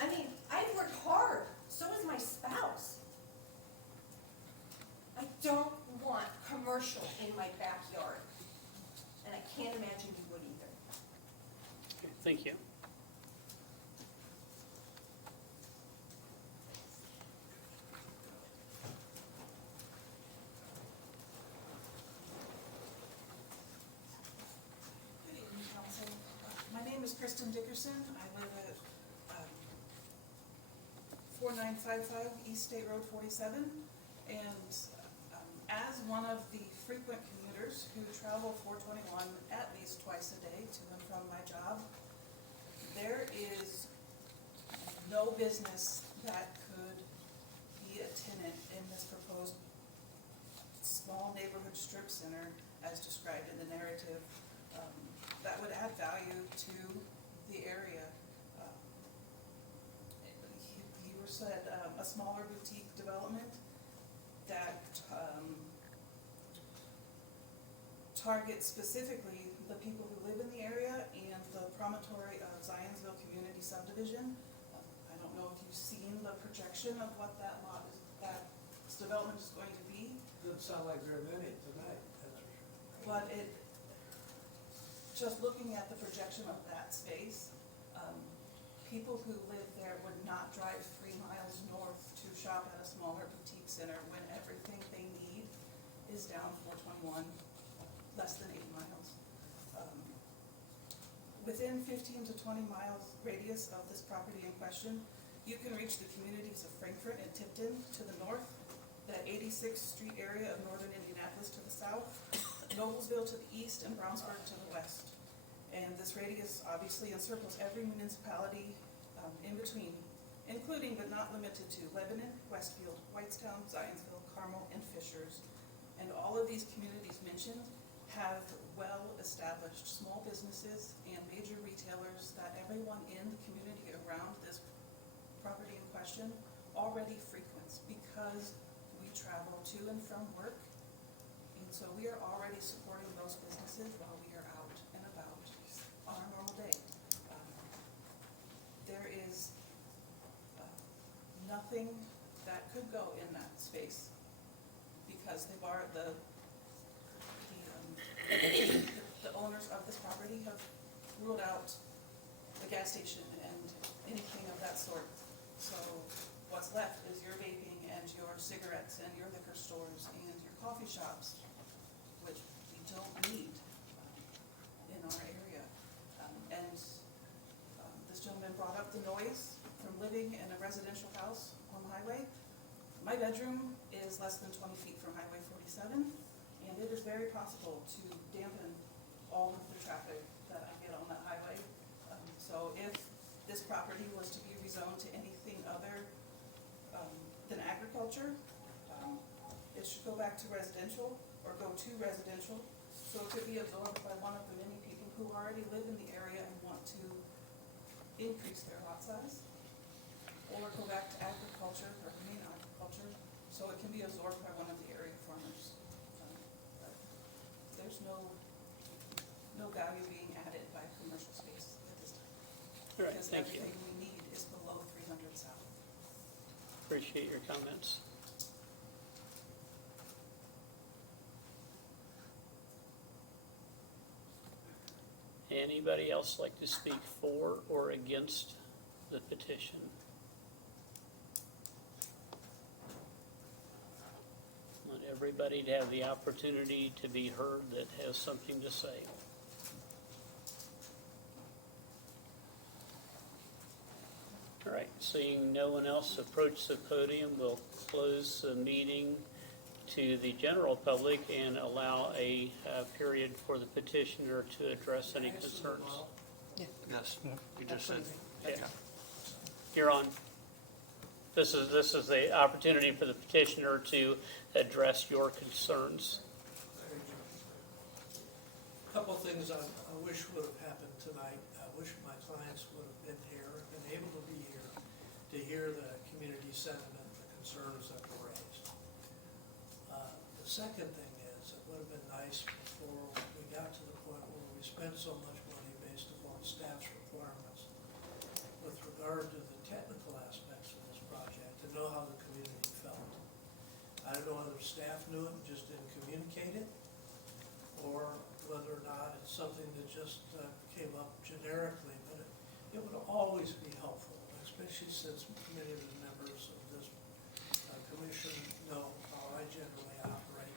I mean, I've worked hard, so has my spouse. I don't want commercial in my backyard, and I can't imagine you would either. Okay, thank you. Good evening, council. My name is Kristen Dickerson. I live at 4955 East State Road 47. And as one of the frequent commuters who travel 421 at least twice a day to and from my job, there is no business that could be a tenant in this proposed small neighborhood strip center as described in the narrative that would add value to the area. He said a smaller boutique development that targets specifically the people who live in the area and the promontory of Zionsville Community Subdivision. I don't know if you've seen the projection of what that lot is, that development is going to be. Doesn't sound like very many tonight, that's for sure. But just looking at the projection of that space, people who live there would not drive 3 miles north to shop at a smaller boutique center when everything they need is down 421, less than 8 miles. Within 15 to 20 miles radius of this property in question, you can reach the communities of Frankfurt and Tipton to the north, the 86th Street area of northern Indianapolis to the south, Noblesville to the east, and Brownsburg to the west. And this radius obviously encircles every municipality in between, including but not limited to Lebanon, Westfield, Whitestown, Zionsville, Carmel, and Fishers. And all of these communities mentioned have well-established small businesses and major retailers that everyone in the community around this property in question already frequents because we travel to and from work. And so we are already supporting those businesses while we are out and about on our normal day. There is nothing that could go in that space because they've already, the owners of this property have ruled out the gas station and anything of that sort. So what's left is your vaping and your cigarettes and your liquor stores and your coffee shops, which we don't need in our area. This gentleman brought up the noise from living in a residential house on the highway. My bedroom is less than 20 feet from Highway 47, and it is very possible to dampen all of the traffic that I get on that highway. So if this property was to be rezoned to anything other than agriculture, it should go back to residential or go to residential. So it could be absorbed by one of the many people who already live in the area and want to increase their lot size, or go back to agriculture or remain agriculture, so it can be absorbed by one of the area farmers. But there's no value being added by commercial space at this time. All right, Because thank you. everything we need is below 300 south. Appreciate your comments. Anybody else like to speak for or against the petition? Want everybody to have the opportunity to be heard that has something to say. All right, seeing no one else approach the podium, we'll close the meeting to the general public and allow a period for the petitioner to address any concerns. Yes, you just said. Yeah. You're on. This is the opportunity for the petitioner to address your concerns. A couple of things I wish would have happened tonight. I wish my clients would have been here, been able to be here, to hear the community sentiment, the concerns that were raised. The second thing is, it would have been nice before we got to the point where we spent so much money based upon staff's requirements with regard to the technical aspects of this project, to know how the community felt. I don't know whether staff knew it, just didn't communicate it, or whether or not it's something that just came up generically, but it would always be helpful, especially since many of the members of this commission know how I generally operate.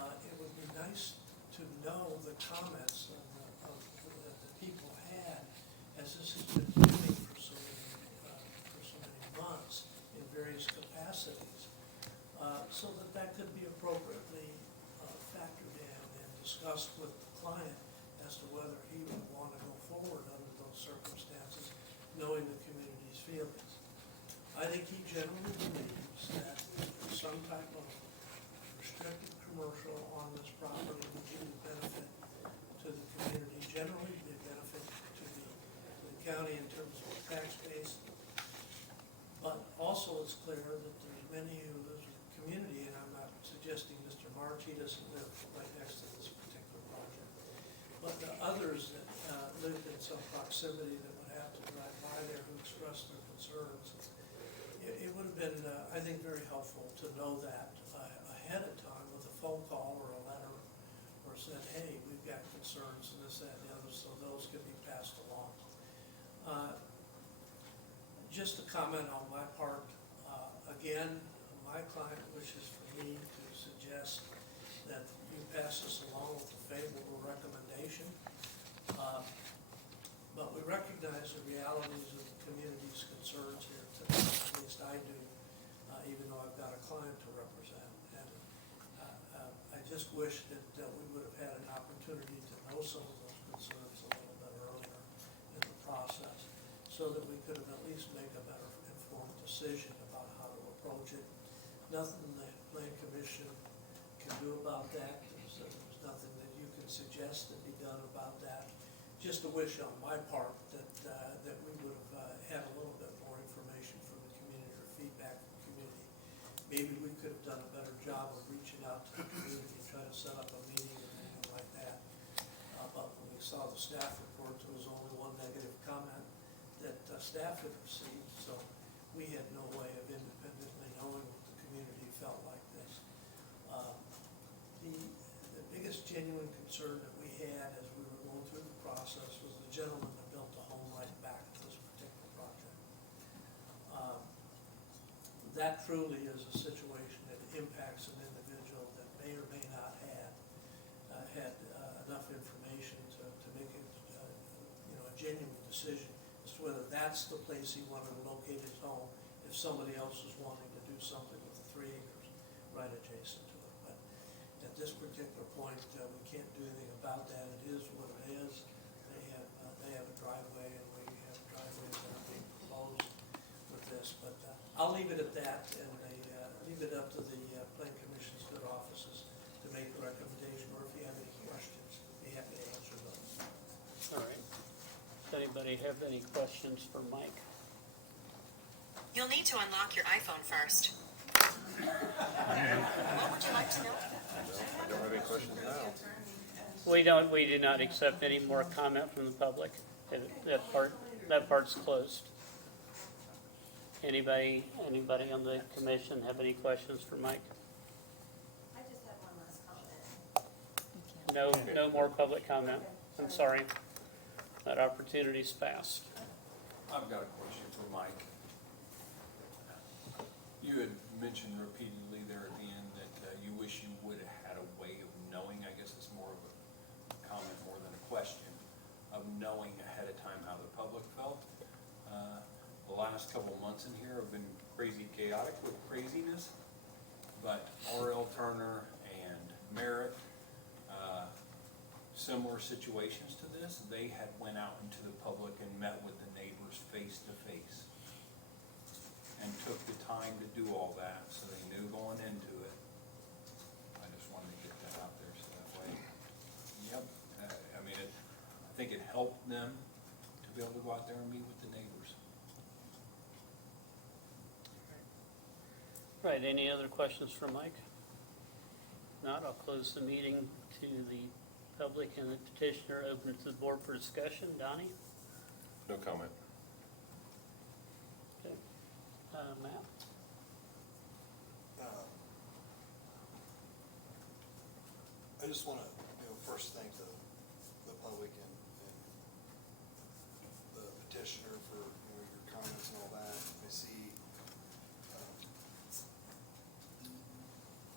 It would be nice to know the comments that the people had, as this has been doing for so many months in various capacities, so that could be appropriately factored in and discussed with the client as to whether he would want to go forward under those circumstances, knowing the community's feelings. I think he generally believes that some type of restricted commercial on this property would be a benefit to the community, generally be a benefit to the county in terms of tax base. But also it's clear that there's many who live in the community, and I'm not suggesting Mr. March, he doesn't live right next to this particular project. But the others that lived in some proximity that would have to drive by there who expressed their concerns, it would have been, I think, very helpful to know that ahead of time with a phone call or a letter, or said, hey, we've got concerns and this, that, and the other, so those could be passed along. Just a comment on my part, again, my client wishes for me to suggest that you pass this along with a favorable recommendation. But we recognize the realities of the community's concerns here today, at least I do, even though I've got a client to represent. And I just wish that we would have had an opportunity to know some of those concerns a little bit earlier in the process, so that we could have at least made a better informed decision about how to approach it. Nothing the Land Commission can do about that. There's nothing that you can suggest that be done about that. Just a wish on my part that we would have had a little bit more information from the community or feedback from the community. Maybe we could have done a better job of reaching out to the community and trying to set up a meeting or anything like that. But when we saw the staff report, there was only one negative comment that staff had received, so we had no way of independently knowing what the community felt like this. The biggest genuine concern that we had as we were going through the process was the gentleman that built a home right back to this particular project. That truly is a situation that impacts an individual that may or may not have had enough information to make it, a genuine decision as to whether that's the place he wanted to locate his home, if somebody else was wanting to do something with the 3 acres right adjacent to it. But at this particular point, we can't do anything about that. It is what it is. They have a driveway, and we have driveways that are being proposed with this. But I'll leave it at that, and leave it up to the Plan Commission's good offices to make the recommendation, or if you have any questions, be happy to answer those. All right. Does anybody have any questions for Mike? You'll need to unlock your iPhone first. What would you like to know? I don't have any questions now. We do not accept any more comment from the public. That part's closed. Anybody on the commission have any questions for Mike? I just have one last comment. No more public comment. I'm sorry. That opportunity's passed. I've got a question for Mike. You had mentioned repeatedly there at the end that you wish you would have had a way of knowing, I guess it's more of a comment more than a question, of knowing ahead of time how the public felt. The last couple of months in here have been crazy chaotic with craziness, but R.L. Turner and Merritt, similar situations to this, they had went out into the public and met with the neighbors face to face and took the time to do all that, so they knew going into it. I just wanted to get that out there so that way, yep, I think it helped them to be able to go out there and meet with the neighbors. Right, any other questions for Mike? Not, I'll close the meeting to the public and the petitioner, open to the board for discussion. Donnie? No comment. Okay. Matt? I just want to, first thank the public and the petitioner for, your comments and all that. I see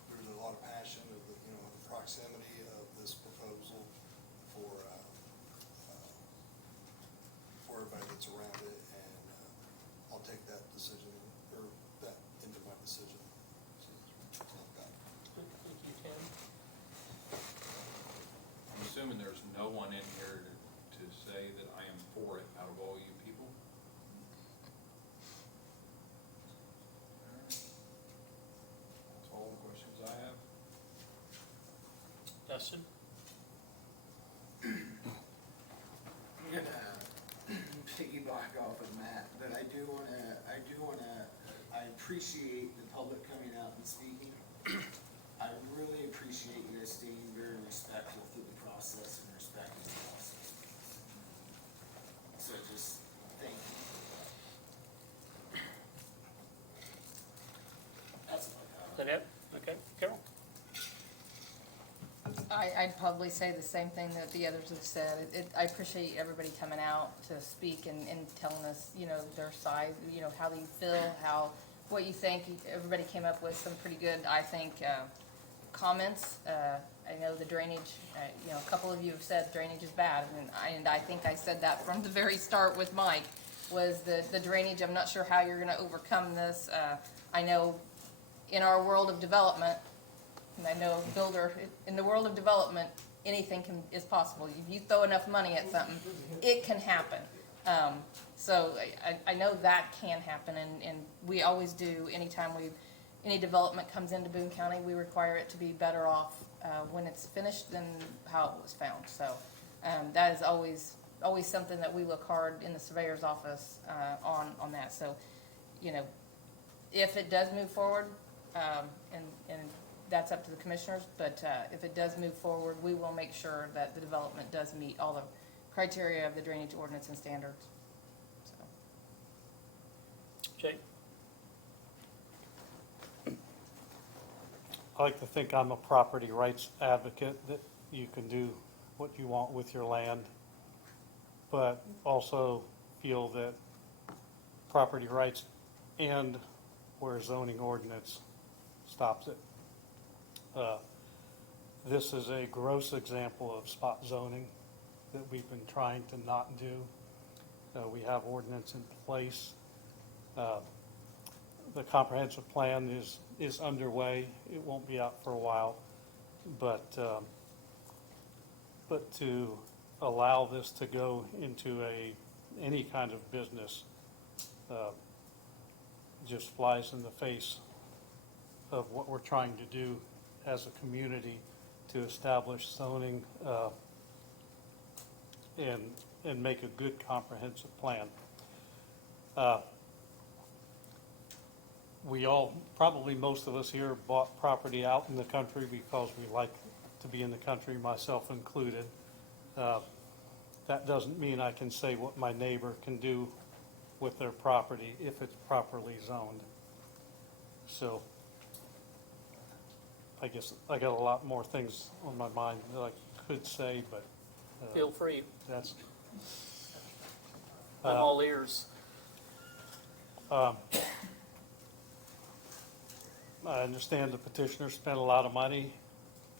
there's a lot of passion of the, the proximity of this proposal for everybody that's around it, and I'll take that decision, or that into my decision. Thank you, Ted. I'm assuming there's no one in here to say that I am for it out of all you people? That's all the questions I have. Dustin? I'm gonna piggyback off of Matt, but I appreciate the public coming out and speaking. I really appreciate you guys staying very respectful through the process and respecting the process. So just thank you. That's all I Is that it? Okay, Carol? I'd probably say the same thing that the others have said. I appreciate everybody coming out to speak and telling us, their side, how they feel, what you think. Everybody came up with some pretty good, I think, comments. I know the drainage, a couple of you have said drainage is bad, and I think I said that from the very start with Mike, was the drainage. I'm not sure how you're gonna overcome this. I know in our world of development, and I know in the world of development, anything is possible. If you throw enough money at something, it can happen. So I know that can happen, and we always do. Anytime any development comes into Boone County, we require it to be better off when it's finished than how it was found. So that is always something that we look hard in the surveyor's office on that. So, if it does move forward, and that's up to the commissioners, but if it does move forward, we will make sure that the development does meet all the criteria of the drainage ordinance and standards. So. Jake? I like to think I'm a property rights advocate, that you can do what you want with your land, but also feel that property rights end where zoning ordinance stops it. This is a gross example of spot zoning that we've been trying to not do. We have ordinance in place. The comprehensive plan is underway. It won't be out for a while, but to allow this to go into any kind of business just flies in the face of what we're trying to do as a community to establish zoning and make a good comprehensive plan. We all, probably most of us here, bought property out in the country because we like to be in the country, myself included. That doesn't mean I can say what my neighbor can do with their property if it's properly zoned. So I guess I got a lot more things on my mind that I could say, but Feel free. that's I'm all ears. I understand the petitioner spent a lot of money.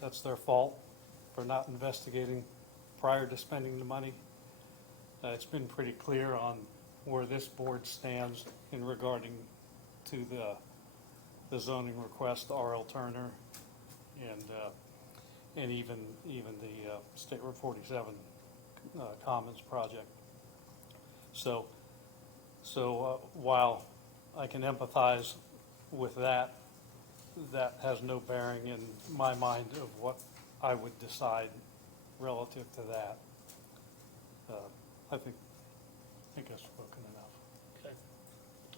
That's their fault for not investigating prior to spending the money. It's been pretty clear on where this board stands in regarding to the zoning request, R.L. Turner, and even the State Road 47 Commons project. So while I can empathize with that, that has no bearing in my mind of what I would decide relative to that. I think I've spoken enough. Okay.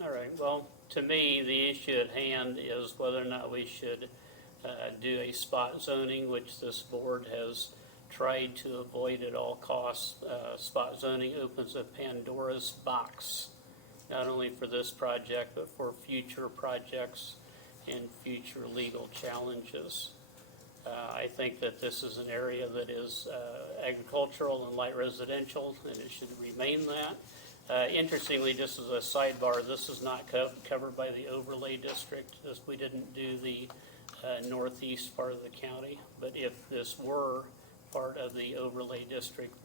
All right. Well, to me, the issue at hand is whether or not we should do a spot zoning, which this board has tried to avoid at all costs. Spot zoning opens a Pandora's box, not only for this project, but for future projects and future legal challenges. I think that this is an area that is agricultural and light residential, and it should remain that. Interestingly, just as a sidebar, this is not covered by the overlay district. We didn't do the northeast part of the county, but if this were part of the overlay district,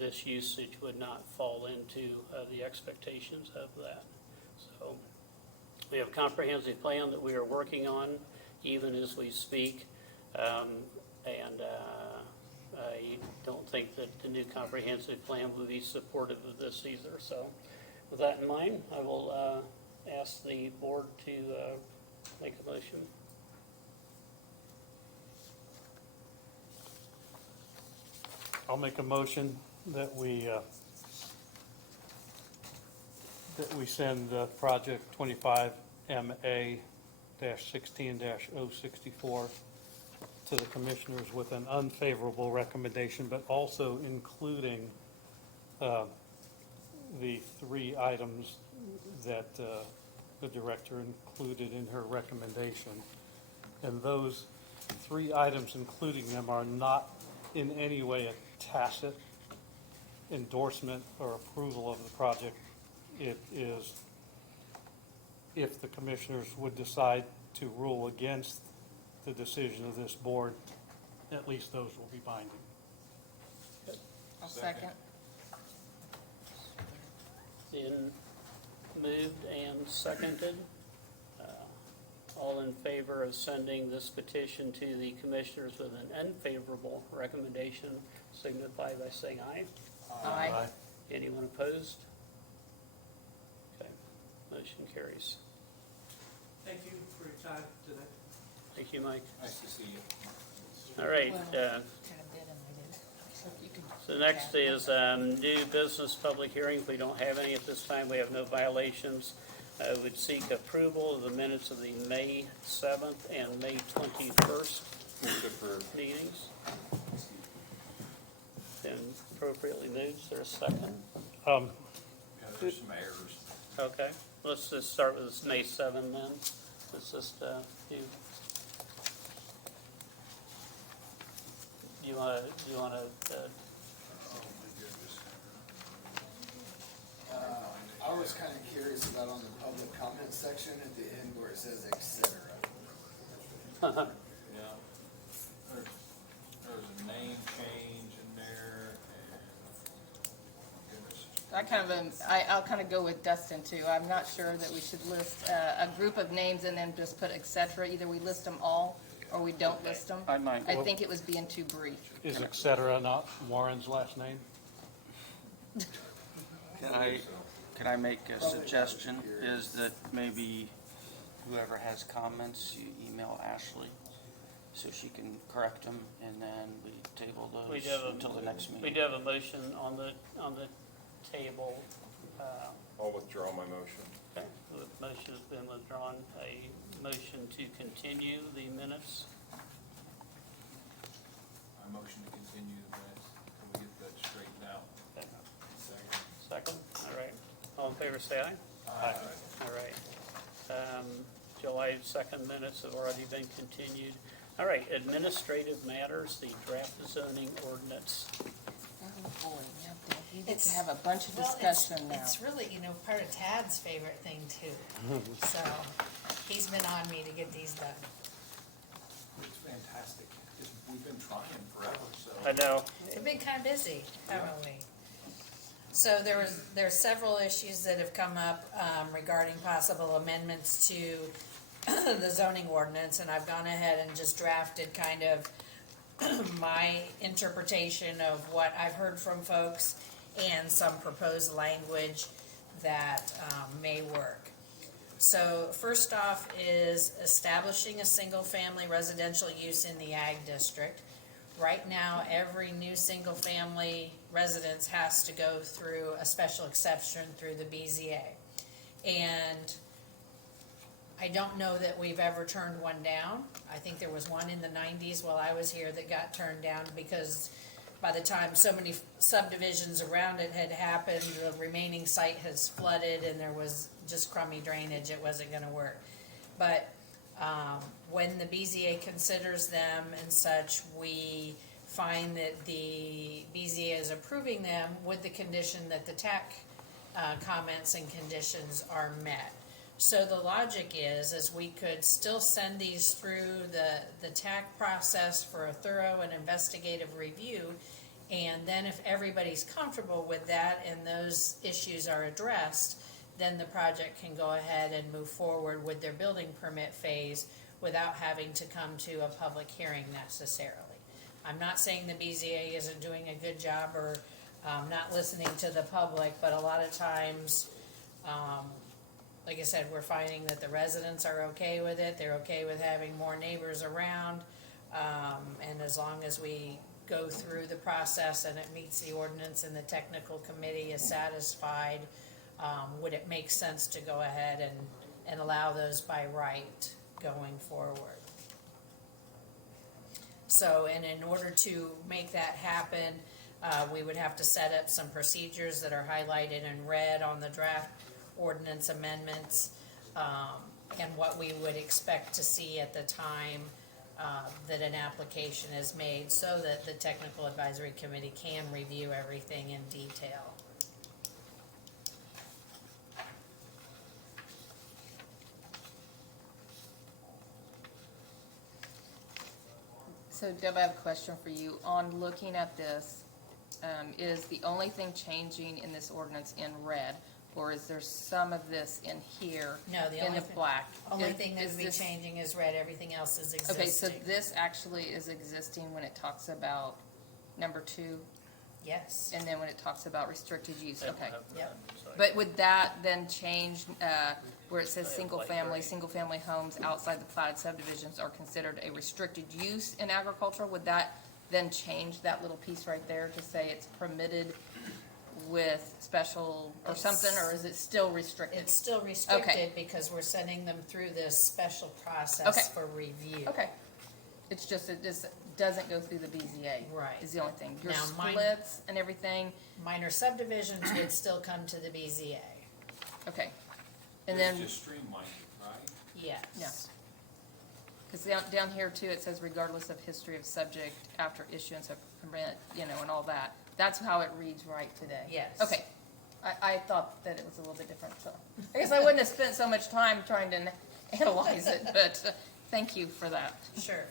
this usage would not fall into the expectations of that. So we have a comprehensive plan that we are working on even as we speak, and I don't think that the new comprehensive plan will be supportive of this either. So with that in mind, I will ask the board to make a motion. I'll make a motion that we send project 25MA-16-064 to the commissioners with an unfavorable recommendation, but also including the 3 items that the director included in her recommendation. And those 3 items, including them, are not in any way a tacit endorsement or approval of the project. It is, if the commissioners would decide to rule against the decision of this board, at least those will be binding. I'll second. Been moved and seconded. All in favor of sending this petition to the commissioners with an unfavorable recommendation signify by saying aye. Aye. Anyone opposed? Okay, motion carries. Thank you for your time today. Thank you, Mike. Nice to see you. All right, Well, kind of did and I did. So you can- so next is new business public hearings. We don't have any at this time. We have no violations. I would seek approval of the minutes of the May 7th and May 21st Move to approve. meetings. Been appropriately moved. Is there a second? Yeah, there's some errors. Okay, let's just start with this May 7 then. Let's just do. Do you want to, I was kind of curious about on the public comment section at the end where it says et cetera. Yeah. There's a name change in there and, goodness. I'll kind of go with Dustin too. I'm not sure that we should list a group of names and then just put et cetera. Either we list them all or we don't list them. I might. I think it was being too brief. Is et cetera not Warren's last name? Can I make a suggestion, is that maybe whoever has comments, you email Ashley so she can correct them, and then we table We those do have a- until the next we meeting. do have a motion on the table. I'll withdraw my motion. Okay, the motion has been withdrawn. A motion to continue the minutes. I motion to continue the minutes until we get that straightened out. Okay. Second, all right. All in favor, say aye. Aye. All right. July 2nd minutes have already been continued. All right, administrative matters, the draft zoning ordinance. Oh, boy, yeah, Deb, you get to It's- have a bunch of Well, discussion now. It's really, part of Tad's favorite thing too. So, he's been on me to get these done. It's fantastic. We've been trying forever, so. I know. We've been kind of busy, haven't we? So there's several issues that have come up regarding possible amendments to the zoning ordinance, and I've gone ahead and just drafted kind of my interpretation of what I've heard from folks and some proposed language that may work. So first off is establishing a single-family residential use in the ag district. Right now, every new single-family residence has to go through a special exception through the BZA. And I don't know that we've ever turned one down. I think there was one in the 90s while I was here that got turned down because by the time so many subdivisions around it had happened, the remaining site has flooded and there was just crummy drainage. It wasn't gonna work. But when the BZA considers them and such, we find that the BZA is approving them with the condition that the TAC comments and conditions are met. So the logic is we could still send these through the TAC process for a thorough and investigative review, and then if everybody's comfortable with that and those issues are addressed, then the project can go ahead and move forward with their building permit phase without having to come to a public hearing necessarily. I'm not saying the BZA isn't doing a good job or not listening to the public, but a lot of times, like I said, we're finding that the residents are okay with it. They're okay with having more neighbors around. And as long as we go through the process and it meets the ordinance and the technical committee is satisfied, would it make sense to go ahead and allow those by right going forward? So, and in order to make that happen, we would have to set up some procedures that are highlighted in red on the draft ordinance amendments, and what we would expect to see at the time that an application is made, so that the technical advisory committee can review everything in detail. So Deb, I have a question for you. On looking at this, is the only thing changing in this ordinance in red, or is there some of this in here No, the in only the thing, black? only Is- thing that is would be this- changing is red, everything else is existing. Okay, so this actually is existing when it talks about number 2, Yes, and then when it talks about restricted use, okay. yep. But would that then change, where it says single-family homes outside the platted subdivisions are considered a restricted use in agriculture? Would that then change that little piece right there to say it's permitted with special or something, or is it still restricted? It's still restricted because we're sending them through this special Okay. process for review. Okay. It's just, it just doesn't go through the BZA. Right. Is the only thing. Your Now, splits and everything, Minor subdivisions would still come to the BZA. okay. And It's then, just streamlined, right? Yes. Yeah. Because down here too, it says regardless of history of subject after issuance of permit, and all that. That's how it reads right today. Yes. Okay. I thought that it was a little bit different, so I guess I wouldn't have spent so much time trying to analyze it, but thank you for that. Sure.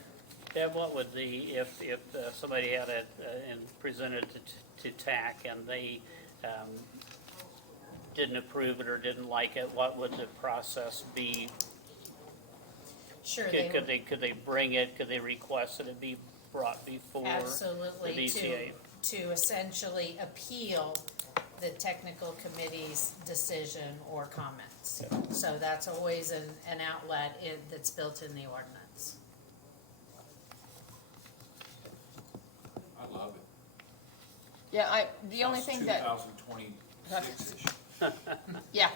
Deb, what would if somebody had it and presented it to TAC and they didn't approve it or didn't like it, what would the process be? Sure, Could they bring it, could they request that it be brought before the absolutely, BCA? to essentially appeal the technical committee's decision or comments. So that's always an outlet that's built in the ordinance. I love it. Yeah, the only thing that, 2026-ish. yeah.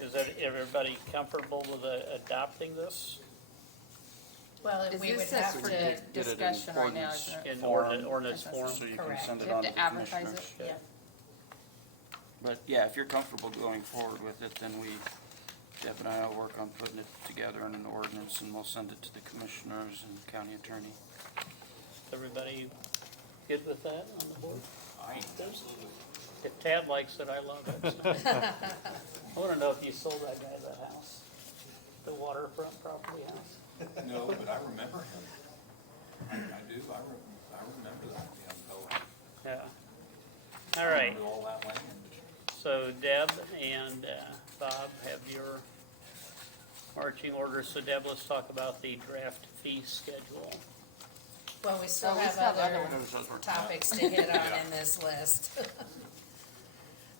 Is everybody comfortable with adopting this Well, Is we would this have up for to, Get it in discussion right now, ordinance isn't it? in form, ordinance form? So you can Correct. send You it have on to to the advertise commissioners. it? yeah, But yeah, if you're comfortable going forward with it, then Deb and I will work on putting it together in an ordinance and we'll send it to the commissioners and county attorney. Everybody good with that on the board? Absolutely. If Tad likes it, I love it. I wanna know if you sold that guy that house, the waterfront property house. No, but I remember him. I do, I remember that young fellow. Yeah. All right, Remember all that land. so Deb and Bob have your marching orders. So Deb, let's talk about the draft fee schedule. well, we still Oh, we have still have other other ones. topics to hit on in this list.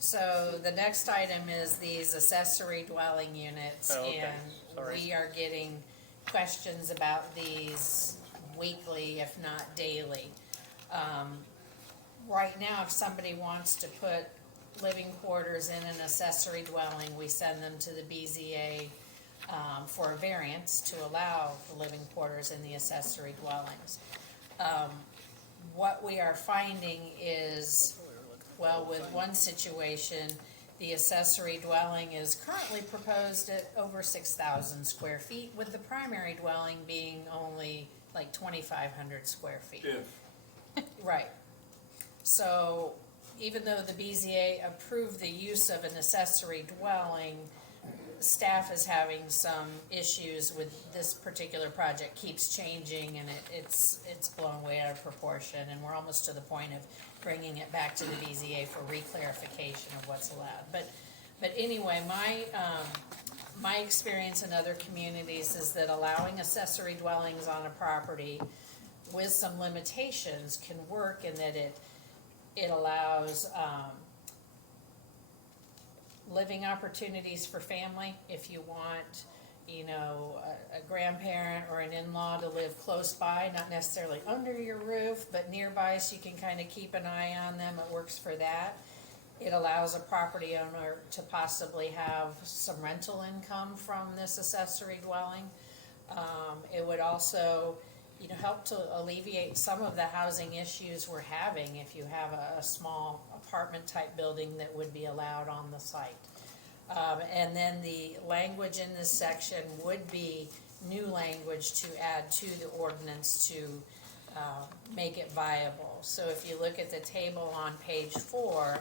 So the next item is these accessory dwelling units. Oh, okay. And Sorry. we are getting questions about these weekly, if not daily. Right now, if somebody wants to put living quarters in an accessory dwelling, we send them to the BZA for a variance to allow the living quarters in the accessory dwellings. What we are finding is, well, with one situation, the accessory dwelling is currently proposed at over 6,000 square feet, with the primary dwelling being only like 2,500 square feet. Right. So even though the BZA approved the use of an accessory dwelling, staff is having some issues with this particular project, keeps changing, and it's blown way out of proportion, and we're almost to the point of bringing it back to the BZA for reclarification of what's allowed. But anyway, my experience in other communities is that allowing accessory dwellings on a property with some limitations can work in that it allows living opportunities for family. If you want, a grandparent or an in-law to live close by, not necessarily under your roof, but nearby, so you can kind of keep an eye on them, it works for that. It allows a property owner to possibly have some rental income from this accessory dwelling. It would also, help to alleviate some of the housing issues we're having if you have a small apartment type building that would be allowed on the site. And then the language in this section would be new language to add to the ordinance to make it viable. So if you look at the table on page 4,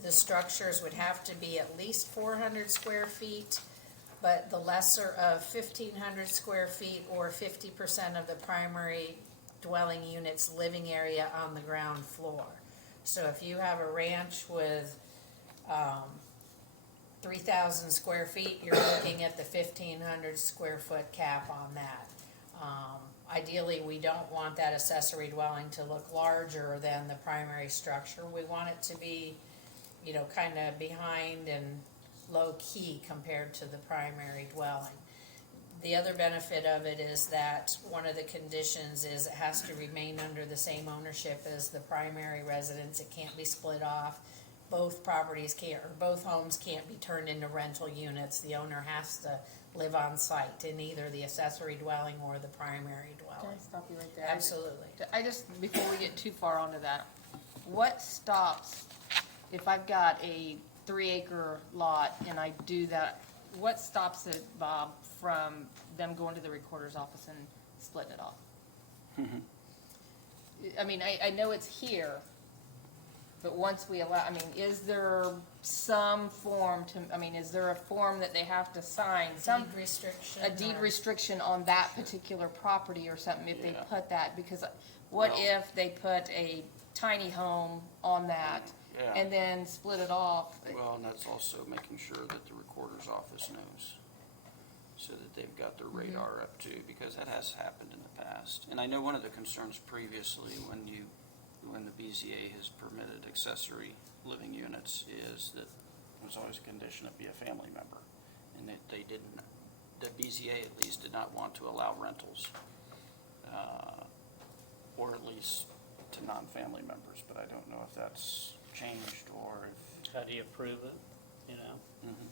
the structures would have to be at least 400 square feet, but the lesser of 1,500 square feet or 50% of the primary dwelling unit's living area on the ground floor. So if you have a ranch with 3,000 square feet, you're looking at the 1,500 square foot cap on that. Ideally, we don't want that accessory dwelling to look larger than the primary structure. We want it to be, you know, kind of behind and low key compared to the primary dwelling. The other benefit of it is that one of the conditions is it has to remain under the same ownership as the primary residence. It can't be split off. Both properties can't, or both homes can't be turned into rental units. The owner has to live on site in either the accessory dwelling or the primary Can dwelling. I stop you right there? Absolutely. I just, before we get too far onto that, what stops, if I've got a 3-acre lot and I do that, what stops it, Bob, from them going to the recorder's office and splitting it off? I mean, I know it's here, but once we allow, I mean, is there some form to, I mean, is there a form that they have to sign? Some Deed restriction. a deed or- restriction on that particular property or something if they Yeah. put that, because what Well- if they put a tiny home on that Yeah. and then split it off? Well, and that's also making sure that the recorder's office knows, so that they've got their radar up too, because that has happened in the past. And I know one of the concerns previously, when the BZA has permitted accessory living units, is that there's always a condition to be a family member. And that they didn't, the BZA at least did not want to allow rentals, or at least to non-family members, but I don't know if that's changed or if. How do you prove it, you know?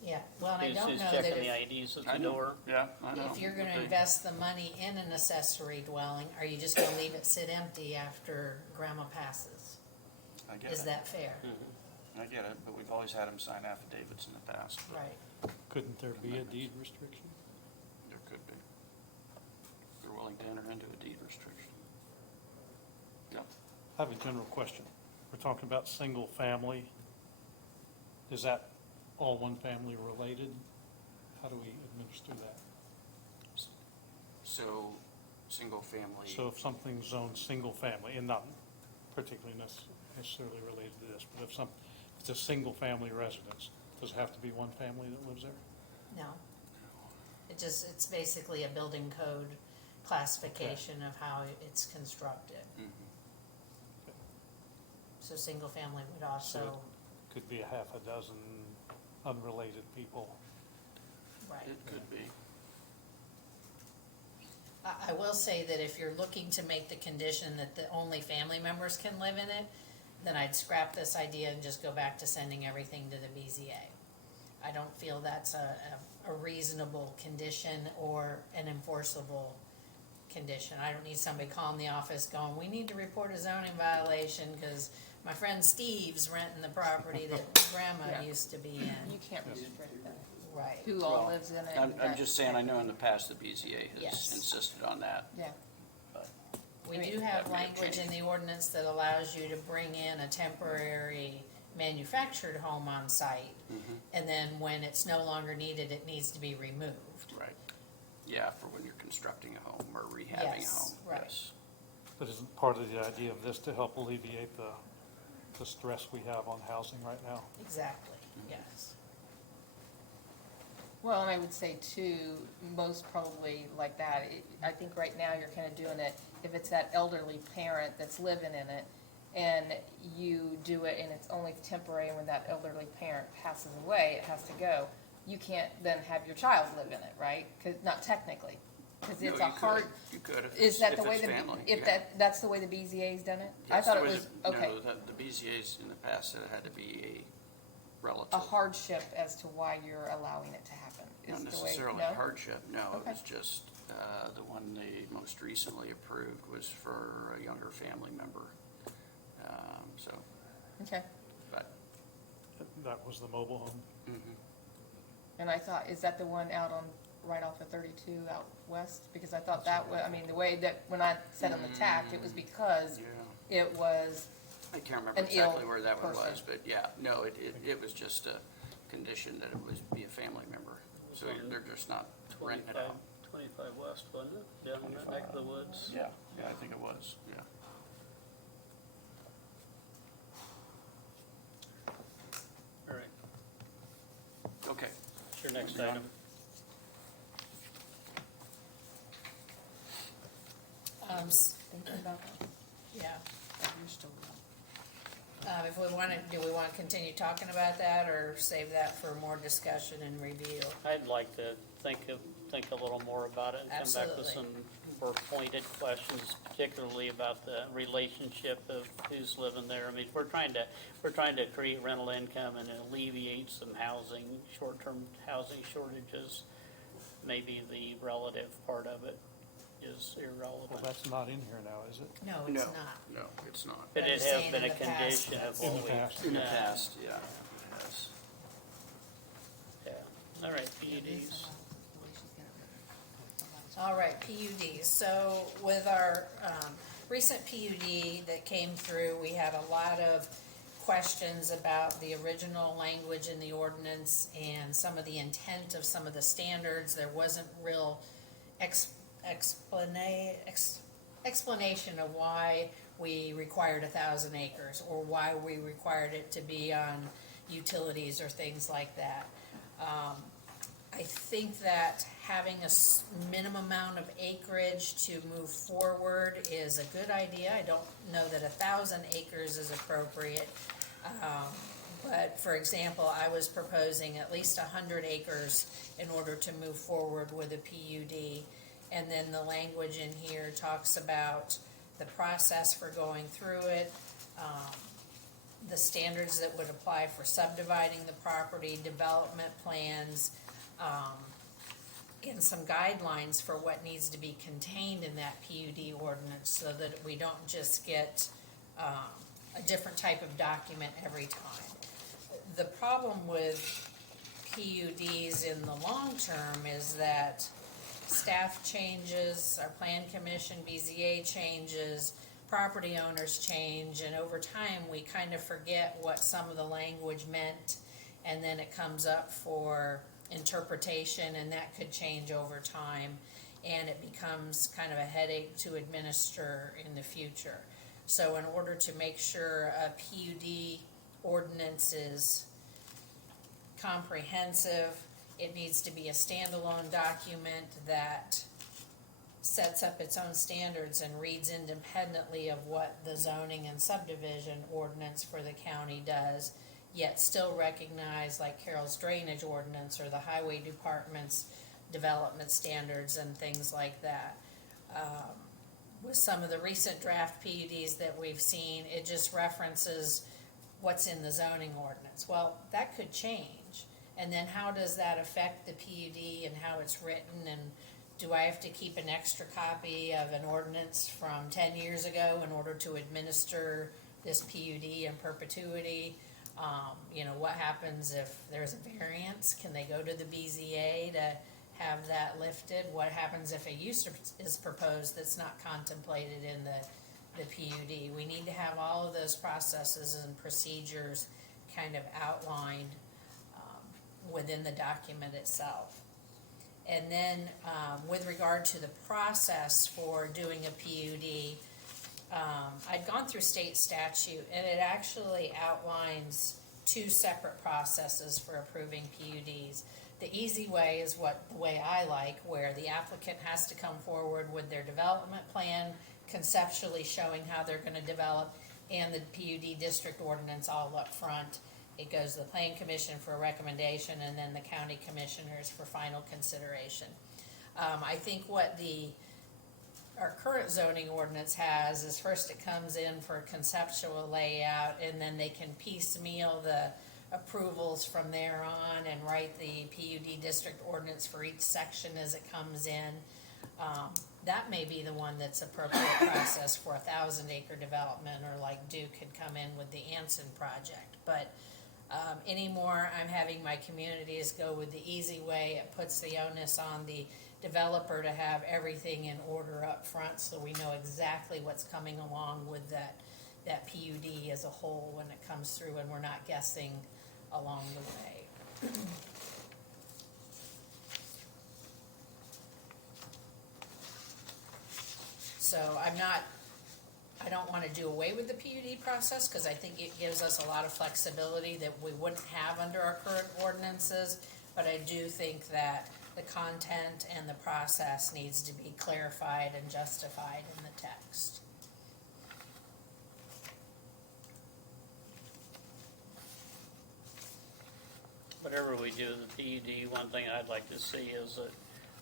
Yeah, well, and I Who's don't who's know that checking the if, IDs at I the know. door? Yeah, I know. if you're gonna But they- invest the money in an accessory dwelling, are you just gonna leave it sit empty after grandma passes? I get Is it. that fair? I get it, but we've always had them sign affidavits in the past. but Right. Couldn't there be a deed restriction? There could be. They're willing to enter into a deed restriction. Yep. I have a general question. We're talking about single family. Is that all one family related? How do we administer that? So, single family. So if something's zoned single family, and not particularly necessarily related to this, but if it's a single family residence, does it have to be one family that lives there? No. It's basically a building code classification of how it's constructed. Mhm. So single family would So also, it could be a half a dozen unrelated people. right. It could be. I will say that if you're looking to make the condition that the only family members can live in it, then I'd scrap this idea and just go back to sending everything to the BZA. I don't feel that's a reasonable condition or an enforceable condition. I don't need somebody calling the office going, we need to report a zoning violation because my friend Steve's renting the property that grandma Yeah. used to be You in. can't restrict that. Right. Who all Well, lives in it. I'm that- just saying, I know in the past the BZA Yes. has insisted on that, Yeah. but. We I mean, do have that may have language in changed. the ordinance that allows you to bring in a temporary manufactured home on site. And then when it's no longer needed, it needs to be removed. Right. Yeah, for when you're constructing a home or rehabbing a Yes, home. right. Yes. But isn't part of the idea of this to help alleviate the stress we have on housing right now? Exactly, yes. Well, and I would say too, most probably like that, I think right now you're kind of doing it, if it's that elderly parent that's living in it, and you do it and it's only temporary, and when that elderly parent passes away, it has to go, you can't then have your child live in it, right? 'Cause, not technically, because No, it's you a hard, could. You could if is it's, that if the way it's the, family. if yeah. that's the way the BZA's done it? I That's thought the it way was, the- okay, No, the BZA's in the past said it had to be a relative. a hardship as to why you're allowing it to happen, Not is the way, necessarily no? hardship, no, it Okay. was just, the one they most recently approved was for a younger family member. So, Okay, but, That was the mobile home. and I thought, is that the one out on, right off of 32 out west? Because I thought that was, I mean, the way that, when I said on the tact, it was because yeah, it was I can't remember An ill exactly where that one person. was, but yeah, no, it was just a condition that it was be a family member. So they're just not renting it 25, out. 25 West, wasn't it? Down in that neck of the woods? Yeah, I think it was, yeah. All right, Okay. what's your next Moving on. item? Thinking about that. Yeah. You're still going. If we want to, do we want to continue talking about that or save that for more discussion and review? I'd like to think a little more about it and come back with some Absolutely. more pointed questions, particularly about the relationship of who's living there. I mean, we're trying to create rental income and alleviate some short-term housing shortages. Maybe the relative part of it is Well, irrelevant. that's not in here now, is it? No, it's not. No, it's not. But I'm it saying has been in a the past, condition of that's- In what the we've past. In the done. past, yeah, it has. Yeah, all right, PUDs. All right, PUDs. So with our recent PUD that came through, we had a lot of questions about the original language in the ordinance and some of the intent of some of the standards. There wasn't real explanation of why we required 1,000 acres or why we required it to be on utilities or things like that. I think that having a minimum amount of acreage to move forward is a good idea. I don't know that 1,000 acres is appropriate. But for example, I was proposing at least 100 acres in order to move forward with a PUD. And then the language in here talks about the process for going through it, the standards that would apply for subdividing the property, development plans, and some guidelines for what needs to be contained in that PUD ordinance so that we don't just get a different type of document every time. The problem with PUDs in the long term is that staff changes, our plan commission, BZA changes, property owners change, and over time, we kind of forget what some of the language meant, and then it comes up for interpretation, and that could change over time, and it becomes kind of a headache to administer in the future. So in order to make sure a PUD ordinance is comprehensive, it needs to be a standalone document that sets up its own standards and reads independently of what the zoning and subdivision ordinance for the county does, yet still recognize like Carroll's drainage ordinance or the highway department's development standards and things like that. With some of the recent draft PUDs that we've seen, it just references what's in the zoning ordinance. Well, that could change. And then how does that affect the PUD and how it's written? And do I have to keep an extra copy of an ordinance from 10 years ago in order to administer this PUD in perpetuity? What happens if there's a variance? Can they go to the BZA to have that lifted? What happens if a use is proposed that's not contemplated in the PUD? We need to have all of those processes and procedures kind of outlined within the document itself. And then with regard to the process for doing a PUD, I'd gone through state statute, and it actually outlines two separate processes for approving PUDs. The easy way is the way I like, where the applicant has to come forward with their development plan, conceptually showing how they're gonna develop, and the PUD district ordinance all up front. It goes to the Plan Commission for a recommendation, and then the county commissioners for final consideration. I think what our current zoning ordinance has is first it comes in for conceptual layout, and then they can piecemeal the approvals from there on and write the PUD district ordinance for each section as it comes in. That may be the one that's appropriate process for 1,000-acre development, or like Duke could come in with the Anson project. But anymore, I'm having my communities go with the easy way. It puts the onus on the developer to have everything in order up front, so we know exactly what's coming along with that that PUD as a whole when it comes through and we're not guessing along the way. So I don't wanna do away with the PUD process, cause I think it gives us a lot of flexibility that we wouldn't have under our current ordinances, but I do think that the content and the process needs to be clarified and justified in the text. Whatever we do with the PUD, one thing I'd like to see is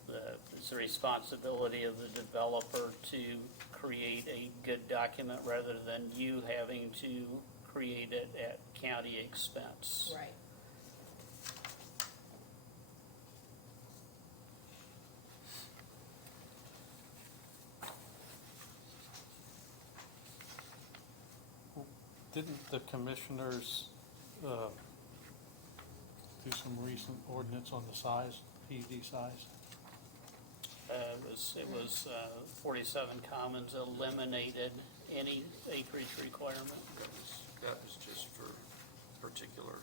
that it's the responsibility of the developer to create a good document rather than you having to create it at county expense. Right. Didn't the commissioners do some recent ordinance on the size, PUD size? It was 47 Commons eliminated any acreage requirement. That was just for particular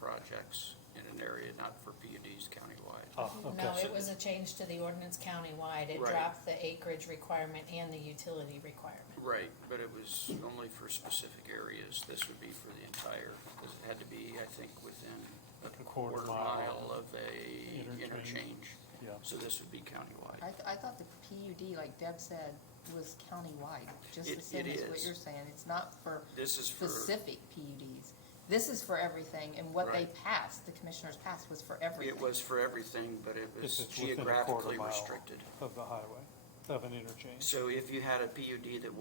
projects in an area, not for PUDs countywide. Oh, okay. No, it was a change to the ordinance countywide. It Right. dropped the acreage requirement and the utility requirement. Right, but it was only for specific areas. This would be for the entire, because it had to be, I think, within a quarter mile of a interchange. Yeah. So this would be countywide. I thought the PUD, like Deb said, was countywide, just the It same as what is. you're saying. It's not for This is for, specific PUDs. This is for everything, and what they Right. passed, the commissioners passed, was for everything. it was for everything, but it was If it's within a quarter geographically mile restricted. of the highway, of an interchange. So if you had a PUD that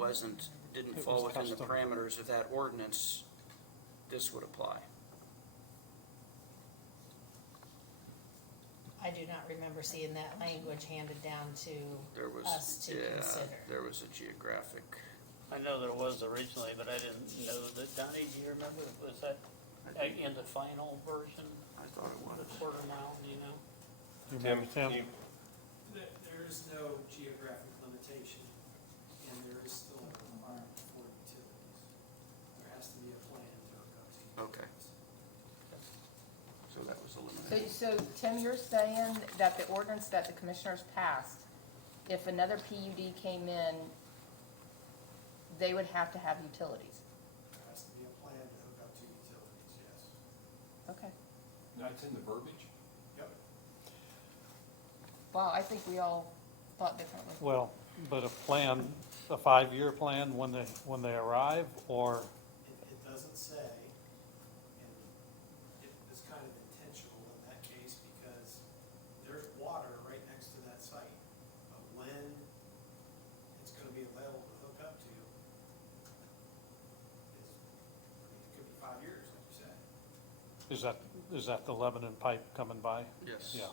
didn't It fall was within the custom. parameters of that ordinance, this would apply. I do not remember seeing that language handed down to There was, us to yeah, consider. there was a geographic, I know there was originally, but I didn't know that. Donnie, do you remember, was that in the final version? I thought it The was. quarter mile, do you know? You Tim, remember, can Tim? you, There is no geographic limitation, and there is still a requirement for utilities. There has to be a plan to hook up to Okay. utilities. So that was eliminated. So Tim, you're saying that the ordinance that the commissioners passed, if another PUD came in, they would have to have utilities? There has to be a plan to hook up to utilities, yes. Okay. That's in the verbiage? Yep. Wow, I think we all thought differently. Well, but a plan, a 5-year plan when they arrive, or, It doesn't say, and it is kind of intentional in that case because there's water right next to that site. But when it's gonna be available to hook up to it could be 5 years, like you said. is that the Lebanon pipe coming by? Yes. Yeah.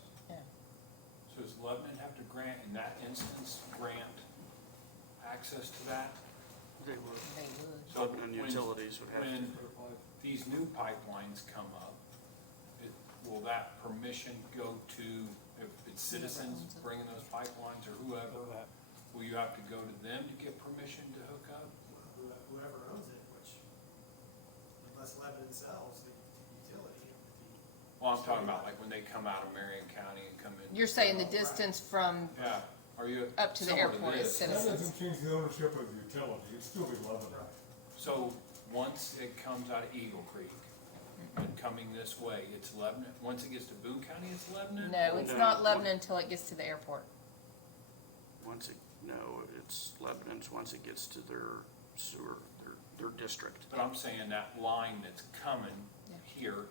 So does Lebanon have to grant, in that instance, grant access to that? They would. They would. So Lebanon when- Utilities would have to. When these new pipelines come up, will that permission go to, if it's citizens bringing those pipelines or whoever, will you have to go to them to get permission to hook up? Whoever owns it, which unless Lebanon sells the utility. Well, I'm talking about like when they come out of Marion County and come in. You're saying the distance from Yeah, are you? up to the similar airport is this? citizens? change the ownership of the utility, it's still be Lebanon. So once it comes out of Eagle Creek and coming this way, it's Lebanon, once it gets to Boone County, it's Lebanon? No, it's No. not Lebanon until it gets to the airport. No, it's Lebanon's once it gets to their sewer, their district. But I'm saying that line that's coming Yeah. here,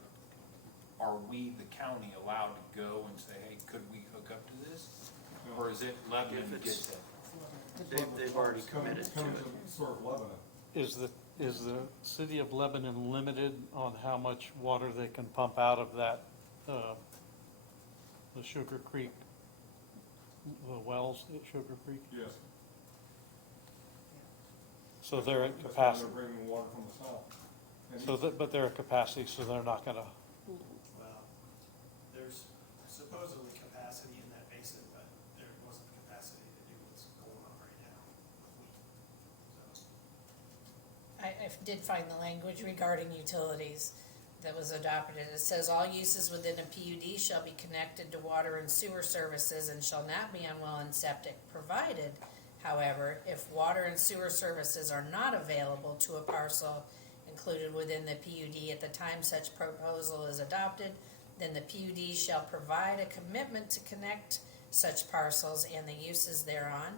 are we, the county, allowed to go and say, hey, could we hook up to this? Or is it Lebanon If that it's- gets it? They've already committed to it. Sort of Lebanon. Is the city of Lebanon limited on how much water they can pump out of that, the Sugar Creek, the wells at Sugar Creek? Yes. So they're at That's why capacity, They're bringing water from the south. And so that, but they're at capacity, so they're not gonna, Well, there's supposedly capacity in that basin, but there wasn't capacity to do what's going on right now with wheat. So, did find the language regarding utilities that was adopted. It says all uses within a PUD shall be connected to water and sewer services and shall not be on well and septic, provided, however, if water and sewer services are not available to a parcel included within the PUD at the time such proposal is adopted, then the PUD shall provide a commitment to connect such parcels and the uses thereon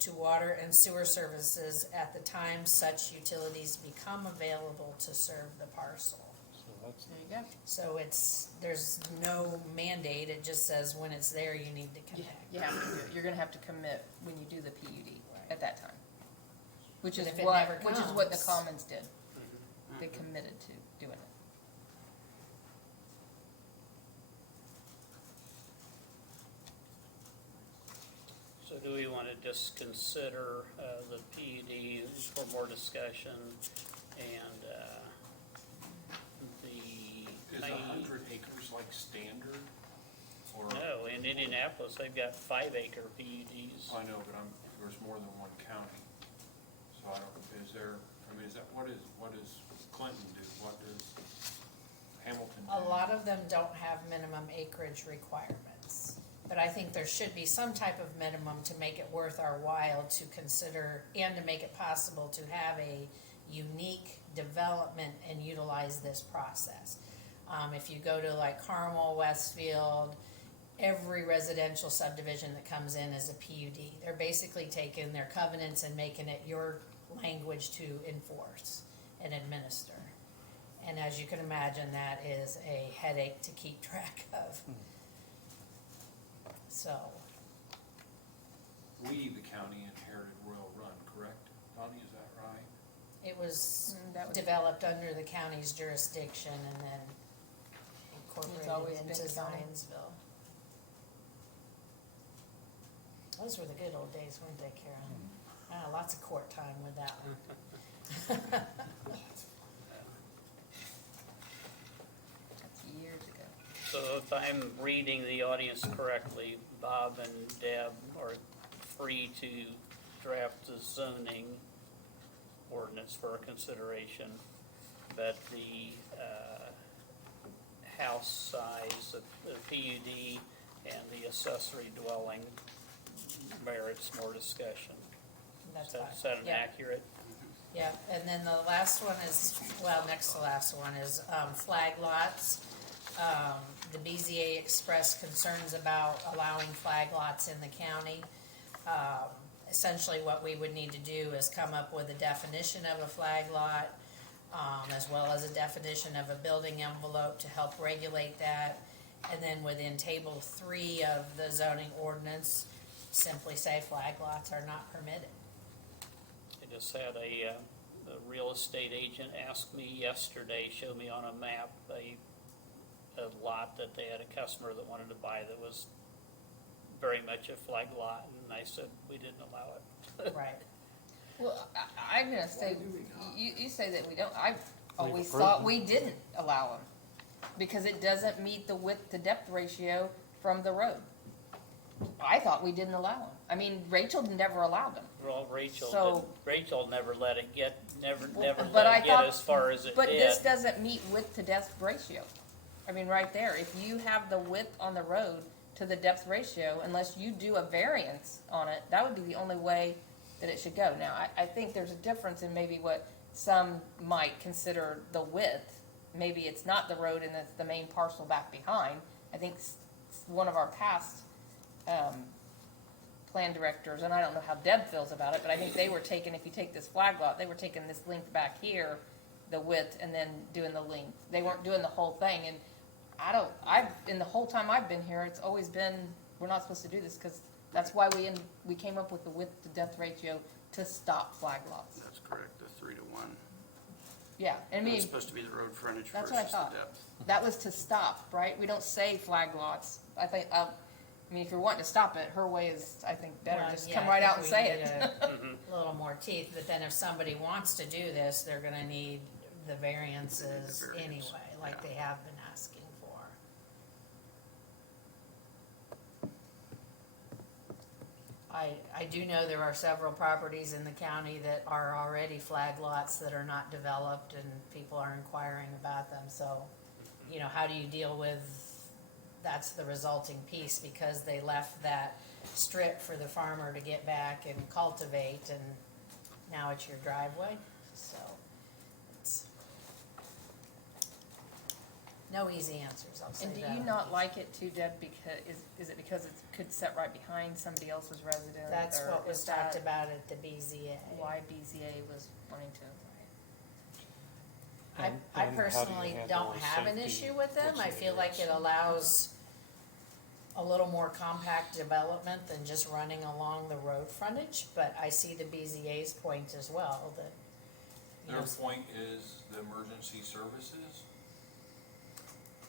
to water and sewer services at the time such utilities become available to serve the parcel. So that's, There you go. So there's no mandate, it just says when it's there, you need to You connect. have to do it. You're gonna have to commit when you do the PUD at that time. Which is But if it what, never which is what the comes- Commons did. They committed to doing it. So do we want to just consider the PUD for more discussion and Is 100 acres like standard? Or, No, in Indianapolis, they've got 5-acre PUDs. I know, but there's more than one county. So I don't, is there, I mean, is that, what does Clinton do? What does Hamilton do? A lot of them don't have minimum acreage requirements, but I think there should be some type of minimum to make it worth our while to consider and to make it possible to have a unique development and utilize this process. If you go to like Carmel, Westfield, every residential subdivision that comes in is a PUD. They're basically taking their covenants and making it your language to enforce and administer. And as you can imagine, that is a headache to keep track of. So, We, the county, inherited Royal Run, correct? Donnie, is that right? it was That was- developed under the county's jurisdiction and then It's always incorporated been into county. Zionsville. Those were the good old days, weren't they, Carolyn? Lots of court time with that one. That's years ago. So if I'm reading the audience correctly, Bob and Deb are free to draft the zoning ordinance for consideration, but the house size, the PUD, and the accessory dwelling merits more discussion. That's Is fine. that Yeah. accurate? Yeah, and then the last one is, well, next to last one is flag lots. The BZA expressed concerns about allowing flag lots in the county. Essentially, what we would need to do is come up with a definition of a flag lot, as well as a definition of a building envelope to help regulate that. And then within table 3 of the zoning ordinance, simply say flag lots are not permitted. I just had a real estate agent ask me yesterday, show me on a map a lot that they had a customer that wanted to buy that was very much a flag lot, and I said we didn't allow it. Right. Well, I'm gonna say, you say that we don't, I've always approved thought them. we didn't allow them. Because it doesn't meet the width to depth ratio from the road. I thought we didn't allow them. I mean, Rachel never allowed them. Well, Rachel, So- Rachel never let it get, never But let I it get thought- as far as it But this did. doesn't meet width to depth ratio. I mean, right there, if you have the width on the road to the depth ratio, unless you do a variance on it, that would be the only way that it should go. Now, I think there's a difference in maybe what some might consider the width. Maybe it's not the road and it's the main parcel back behind. I think one of our past, plan directors, and I don't know how Deb feels about it, but I think they were taking, if you take this flag lot, they were taking this length back here, the width, and then doing the length. They weren't doing the whole thing, and in the whole time I've been here, it's always been, we're not supposed to do this, because that's why we came up with the width to depth ratio to stop flag lots. That's correct, the 3 to 1. Yeah, I mean, It's supposed to be the road frontage that's versus what I the thought. depth. That was to stop, right? We don't say flag lots. I think, I mean, if you're wanting to stop it, her way is, I think, better. Well, Just yeah, come I right think out and we say need it. A little more teeth, but then if somebody wants to do this, they're gonna need the variances The variance, anyway, like yeah. they have been asking for. I do know there are several properties in the county that are already flag lots that are not developed and people are inquiring about them, so, you know, how do you deal with, that's the resulting piece, because they left that strip for the farmer to get back and cultivate, and now it's your driveway, so, it's no easy answers, I'll say And do that. you not like it too, Deb, because, is it because it could set right behind somebody else's residence? That's or what was is talked that about at the BZA. Why BZA was wanting to? I And how do you personally handle don't have an safety? issue with them, What's I the feel like it address? allows a little more compact development than just running along the road frontage, but I see the BZA's point as well, that, you Their know, point is the emergency services.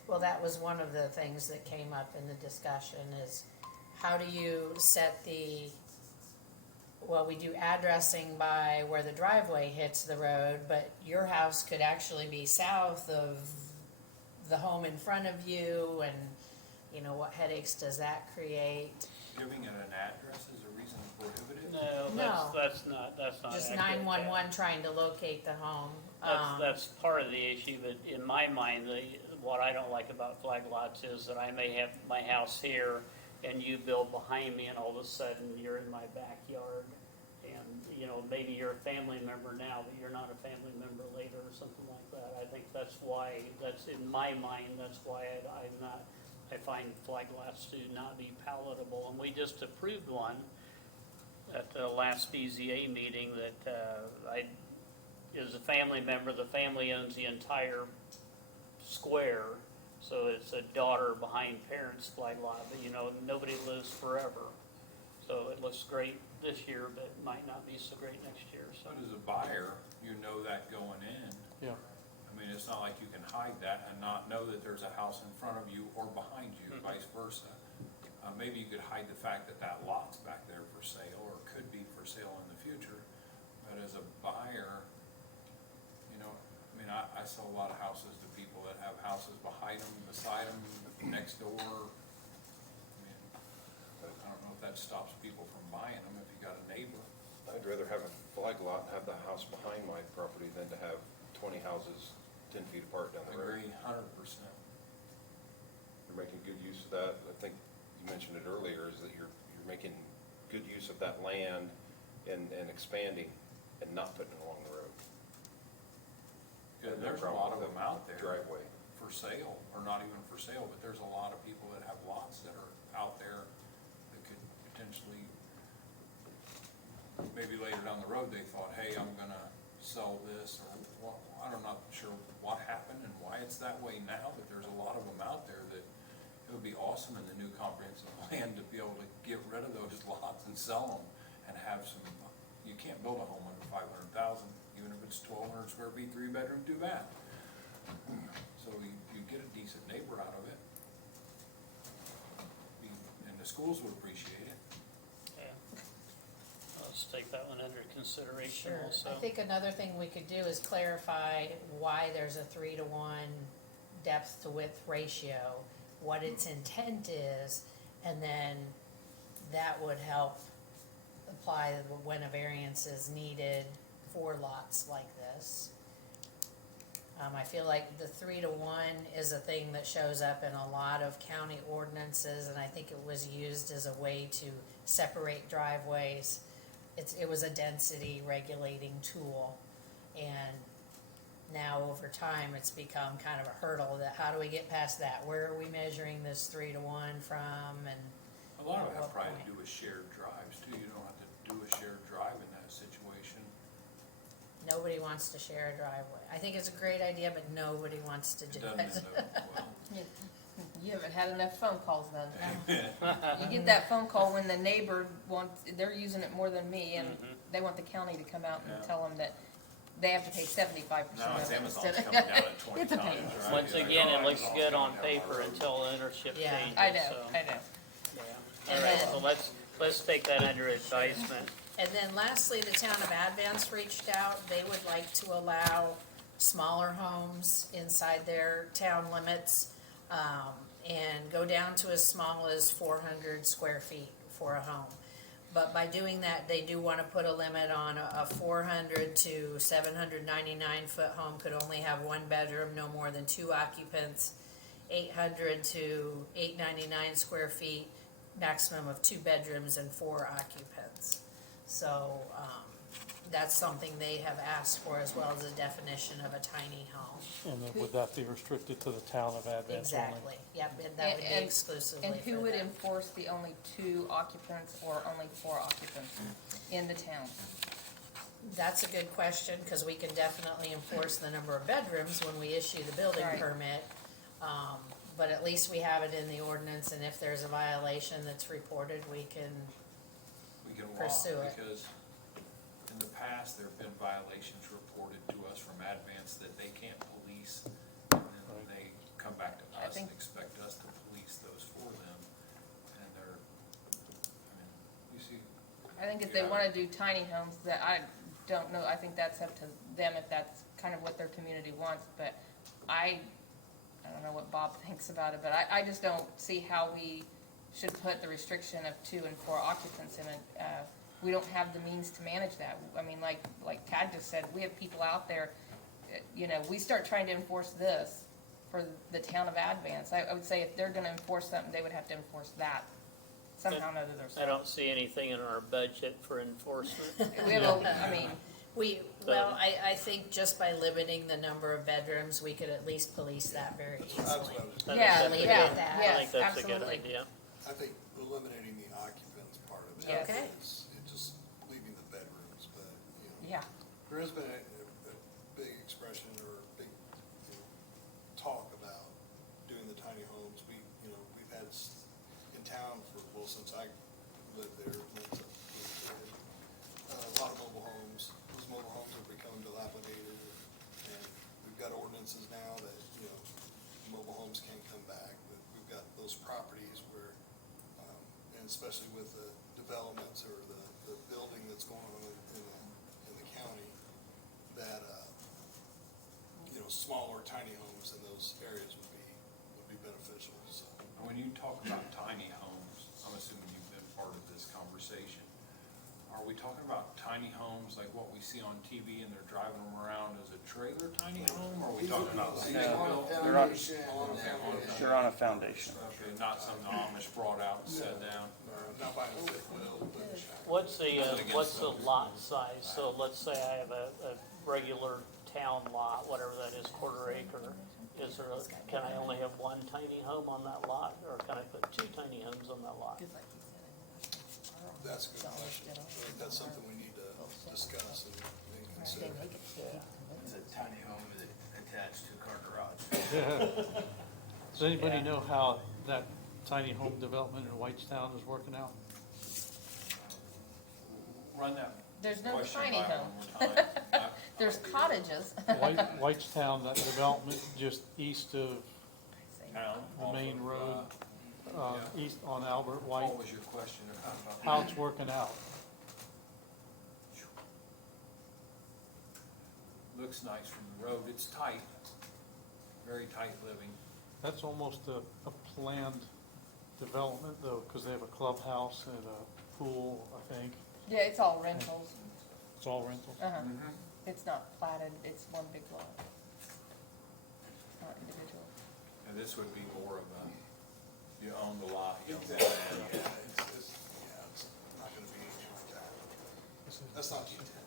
well, that was one of the things that came up in the discussion is how do you set the, well, we do addressing by where the driveway hits the road, but your house could actually be south of the home in front of you, and, you know, what headaches does that create? Giving it an address is a reason prohibited? No, that's not Just accurate, 911 trying to locate the home. That's part of the issue, but in my mind, what I don't like about flag lots is that I may have my house here and you build behind me and all of a sudden you're in my backyard. And, you know, maybe you're a family member now, but you're not a family member later or something like that. I think that's why, that's in my mind, that's why I find flag lots to not be palatable. And we just approved one at the last BZA meeting that, is a family member, the family owns the entire square, so it's a daughter behind parents flag lot, but you know, nobody lives forever. So it looks great this year, but might not be so great next year, so. But as a buyer, you know that going in. Yeah. I mean, it's not like you can hide that and not know that there's a house in front of you or behind you, vice versa. Maybe you could hide the fact that that lot's back there for sale, or could be for sale in the future. But as a buyer, you know, I mean, I sell a lot of houses to people that have houses behind them, beside them, next door. I mean, I don't know if that stops people from buying them if you got a neighbor. I'd rather have a flag lot and have the house behind my property than to have 20 houses 10 feet apart down the road. Agree, 100%. You're making good use of that. I think you mentioned it earlier, is that you're making good use of that land and expanding and not putting it along the road. Yeah, No there's a problem lot of with them the out there. driveway. For sale, or not even for sale, but there's a lot of people that have lots that are out there that could potentially, maybe later down the road, they thought, hey, I'm gonna sell this, or what, I'm not sure what happened and why it's that way now, but there's a lot of them out there that it would be awesome in the new comprehensive plan to be able to get rid of those lots and sell them and have some, you can't build a home under 500,000, even if it's 1,200 square feet, 3-bedroom, 2-bath. So you get a decent neighbor out of it. And the schools would appreciate it. Yeah. Let's take that one under consideration Sure, also. I think another thing we could do is clarify why there's a 3-to-1 depth to width ratio, what its intent is, and then that would help apply when a variance is needed for lots like this. I feel like the 3-to-1 is a thing that shows up in a lot of county ordinances, and I think it was used as a way to separate driveways. It was a density regulating tool, and now over time, it's become kind of a hurdle that, how do we get past that? Where are we measuring this 3-to-1 from, and A lot of it At have what probably point? to do with shared drives too. You don't have to do a shared drive in that situation. nobody wants to share a driveway. I think it's a great idea, but nobody wants to It do doesn't it. end up well. You haven't had enough phone calls then. You get that phone call when the neighbor wants, they're using it more than me, and they want the county to come out and Yeah. tell them that they have to pay 75% Now of it's it Amazon's instead coming of. down at 20 It's a times, pain. right? Once You're like, again, oh, it looks Amazon's good coming on down my paper road. until ownership Yeah. changes, I know, so. I know. Yeah. And All right, then- so let's take that under advisement. And then lastly, the town of Advance reached out, they would like to allow smaller homes inside their town limits, and go down to as small as 400 square feet for a home. But by doing that, they do wanna put a limit on a 400 to 799 foot home could only have one bedroom, no more than 2 occupants. 800 to 899 square feet, maximum of 2 bedrooms and 4 occupants. So, that's something they have asked for, as well as a definition of a tiny home. And then would that be restricted to the town of Advance only? Exactly, yep, and that would be And- exclusively And who for would them. enforce the only 2 occupants or only 4 occupants in the town? That's a good question, cause we can definitely enforce the number of bedrooms when we issue the building Right. permit. But at least we have it in the ordinance, and if there's a violation that's reported, we can, We can Pursue walk, it. because in the past, there have been violations reported to us from Advance that they can't police, and then they come back to I us and think- expect us to police those for them, and they're, I mean, you see. I think if they Yeah. wanna do tiny homes, that, I don't know, I think that's up to them if that's kind of what their community wants, but I don't know what Bob thinks about it, but I just don't see how we should put the restriction of 2 and 4 occupants in it. We don't have the means to manage that. I mean, like Tad just said, we have people out there, you know, we start trying to enforce this for the town of Advance. I would say if they're gonna enforce something, they would have to enforce that somehow or another I themselves. don't see anything in our budget for enforcement. We have I mean, well, I think just by limiting the number of bedrooms, we could at least police that very That's easily. what I was, I think Yeah, that's a leave it good- at that. I Yes, think that's a good absolutely. idea. I think eliminating the occupants part of it. Yes. Okay. Is it just leaving the bedrooms, but, you know. yeah. There has been a big expression or a big, you know, talk about doing the tiny homes. We've had in town well, since I lived there, a lot of mobile homes. Those mobile homes have become dilapidated, and we've got ordinances now that, mobile homes can't come back, but we've got those properties where, and especially with the developments or the building that's going on in the county, that, smaller tiny homes in those areas would be beneficial, so. And when you talk about tiny homes, I'm assuming you've been part of this conversation. Are we talking about tiny homes like what we see on TV and they're driving them around as a trailer tiny home? Or are we talking about single? They're on, they're on a foundation. Okay, not something the Amish brought out and set down. Not by the fifth wheel, but. What's the lot size? So let's say I have a regular town lot, whatever that is, quarter acre. Can I only have one tiny home on that lot, or can I put 2 tiny homes on that lot? That's a good question. I think that's something we need to discuss and consider. It's a tiny home with attached to a car garage. Does anybody Yeah. know how that tiny home development in Whitestown is working out? Run that There's no question tiny by home. one more time. There's cottages. Whitestown, that development just east of Town, the off main of, road, yeah. east on Albert White, What was your question about? how it's working out. Looks nice from the road. It's tight, very tight living. That's almost a planned development though, because they have a clubhouse and a pool, I think. Yeah, it's all rentals. It's all rentals. Uh-huh. It's not platted, it's one big lot. It's not individual. And this would be more of a, you own the lot, you own the Exactly. land. It's not gonna be anything like that. That's not the intent.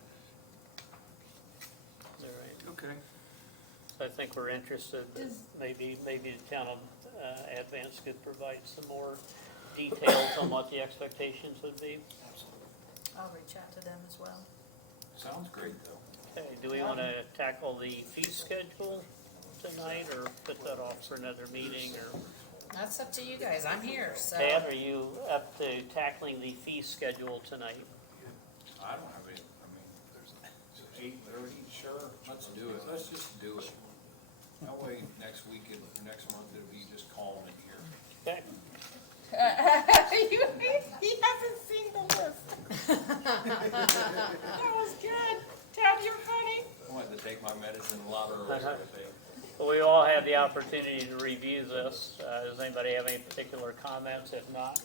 All right. Okay. So I think we're interested, that maybe the town of Advance could provide some more details on what the expectations would be. I'll reach out to them as well. Sounds great though. Okay, do we want to tackle the fee schedule tonight, or put that off for another meeting, or? That's up to you guys, I'm here, so. Tad, are you up to tackling the fee schedule tonight? I don't have any, I mean, 8:30, sure, let's do it, let's just do it. That way, next week, next month, it'll be just calm in here. Okay, He hasn't seen the list. That was good. Tad, you're funny. I wanted to take my medicine a lot earlier, I think. Well, we all had the opportunity to review this. Does anybody have any particular comments? If not,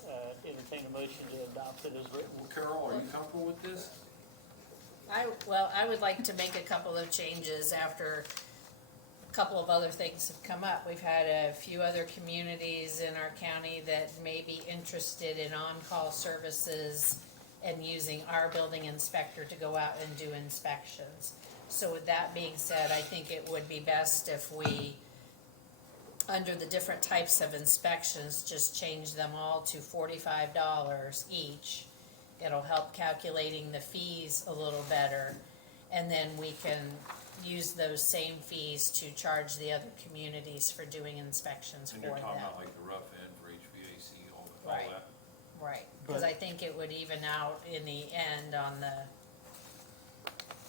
entertain a motion to adopt it as written. Well, Carol, are you comfortable with this? I would like to make a couple of changes after a couple of other things have come up. We've had a few other communities in our county that may be interested in on-call services and using our building inspector to go out and do inspections. So with that being said, I think it would be best if we, under the different types of inspections, just change them all to $45 each. It'll help calculating the fees a little better, and then we can use those same fees to charge the other communities for doing inspections And for you're them. talking about like the rough end for HVAC, all Right. that? Right, because But- I think it would even out in the end on the,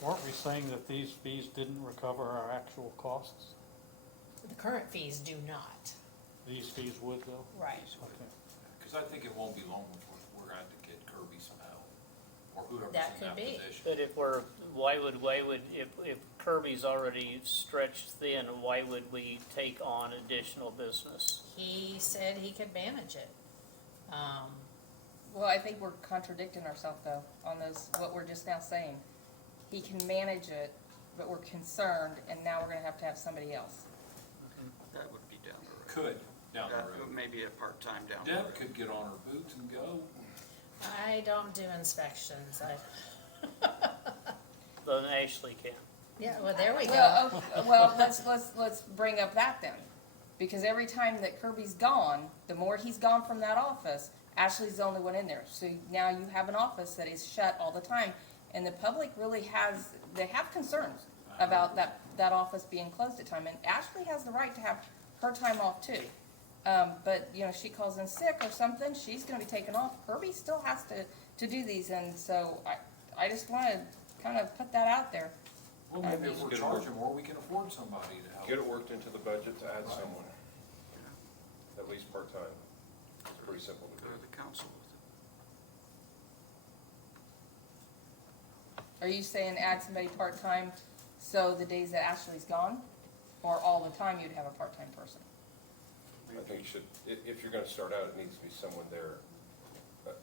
Weren't we saying that these fees didn't recover our actual costs? the current fees do not. These fees would though? Right. Okay. Because I think it won't be long before we're gonna have to get Kirby some help, or whoever's That in could that be. position. But if we're, why would, if Kirby's already stretched thin, why would we take on additional business? He said he could manage it. Well, I think we're contradicting ourselves though, on those, what we're just now saying. He can manage it, but we're concerned, and now we're gonna have to have somebody else. That would be down the road. Could, down the road. Maybe a part-time down the road. Deb could get on her boots and go. I don't do inspections. Then Ashley can. Yeah, well, there we go. Well, let's bring up that then. Because every time that Kirby's gone, the more he's gone from that office, Ashley's the only one in there. So now you have an office that is shut all the time. And the public really they have concerns about that office being closed at time. And Ashley has the right to have her time off too. But, you know, she calls in sick or something, she's gonna be taken off. Kirby still has to do these, and so I just wanna kind of put that out there. Well, maybe if we're charging more, we can afford somebody to help. Get it worked into the budget to add someone, at least part-time. It's pretty simple to Go do. to the council with Are you saying add somebody part-time so the days that Ashley's gone? Or all the time you'd have a part-time person? I think you should, if you're gonna start out, it needs to be someone there.